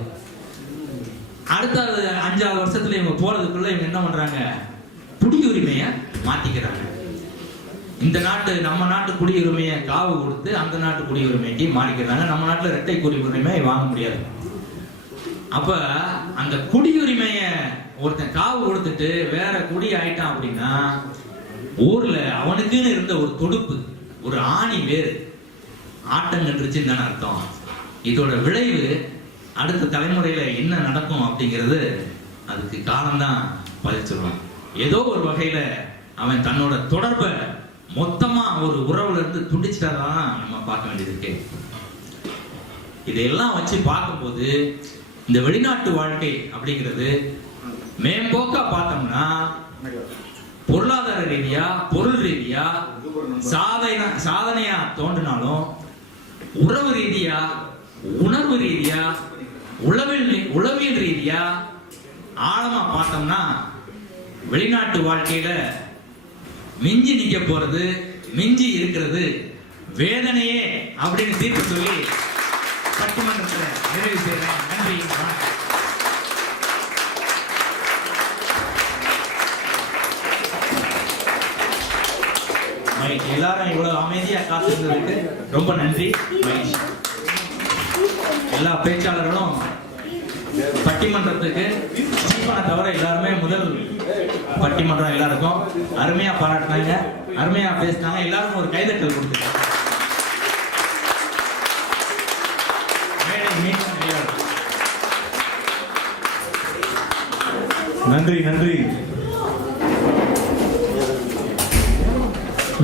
அடுத்தது 5ஆவது வருஷத்துல இவங்க போறதுக்குள்ள இவங்க என்ன பண்றாங்க, குடியுரிமையை மாத்திக்கிறாங்க. இந்த நாட்டு நம்ம நாட்டு குடியுரிமையை காவு கொடுத்து அந்த நாட்டு குடியுரிமைக்கு மாறிக்கிறாங்க. நம்ம நாட்டுல 2 குடியுரிமை வாங்க முடியாது. அப்ப அந்த குடியுரிமைய ஒருத்தன் காவு கொடுத்துட்டு வேற குடி ஆயிட்டான் அப்படின்னா, ஊர்ல அவனுக்குன்னு இருந்த ஒரு தொடுப்பு, ஒரு ஆணி வேறு ஆட்டங்கன்றுச்சுன்னு தானே அர்த்தம். இதோட விளைவு அடுத்த தலைமுறையில என்ன நடக்கும் அப்படிங்கிறது அதுக்கு காலம்தான் பதில் சொல்லுவான். ஏதோ ஒரு வகையில அவன் தன்னோட தொடர்பை மொத்தமா ஒரு உறவுல இருந்து துண்டிச்சிட்டாதான் நம்ம பார்க்க வேண்டியது இருக்கு. இதையெல்லாம் வச்சு பார்க்கும்போது இந்த வெளிநாட்டு வாழ்க்கை அப்படிங்கிறது மேம்போக்கா பார்த்தோம்னா பொருளாதார ரீதியா, பொருள் ரீதியா சாதனையா தோன்றினாலும், உறவு ரீதியா, உணர்வு ரீதியா, உளவியல் ரீதியா ஆழமா பார்த்தோம்னா வெளிநாட்டு வாழ்க்கையில மிஞ்சி நிக்க போறது, மிஞ்சி இருக்கிறது வேதனையே அப்படின்னு தீர்ப்பு சொல்லி பட்டிமன்றத்தில் நிறைவு செய்கிறேன். நன்றி. எல்லாரும் இவ்வளவு அமைதியா காத்திருந்ததுக்கு ரொம்ப நன்றி. எல்லா பேச்சாளர்களும் பட்டிமன்றத்துக்கு ஸ்டீஃபனை தவிர எல்லாருமே முதல் பட்டிமன்றம் எல்லாருக்கும் அருமையா பாராட்டினாங்க, அருமையா பேசினாங்க. எல்லாருக்கும் ஒரு கைதட்டல் கொடுத்துருக்காங்க. நன்றி நன்றி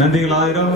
நன்றிகள் 1000.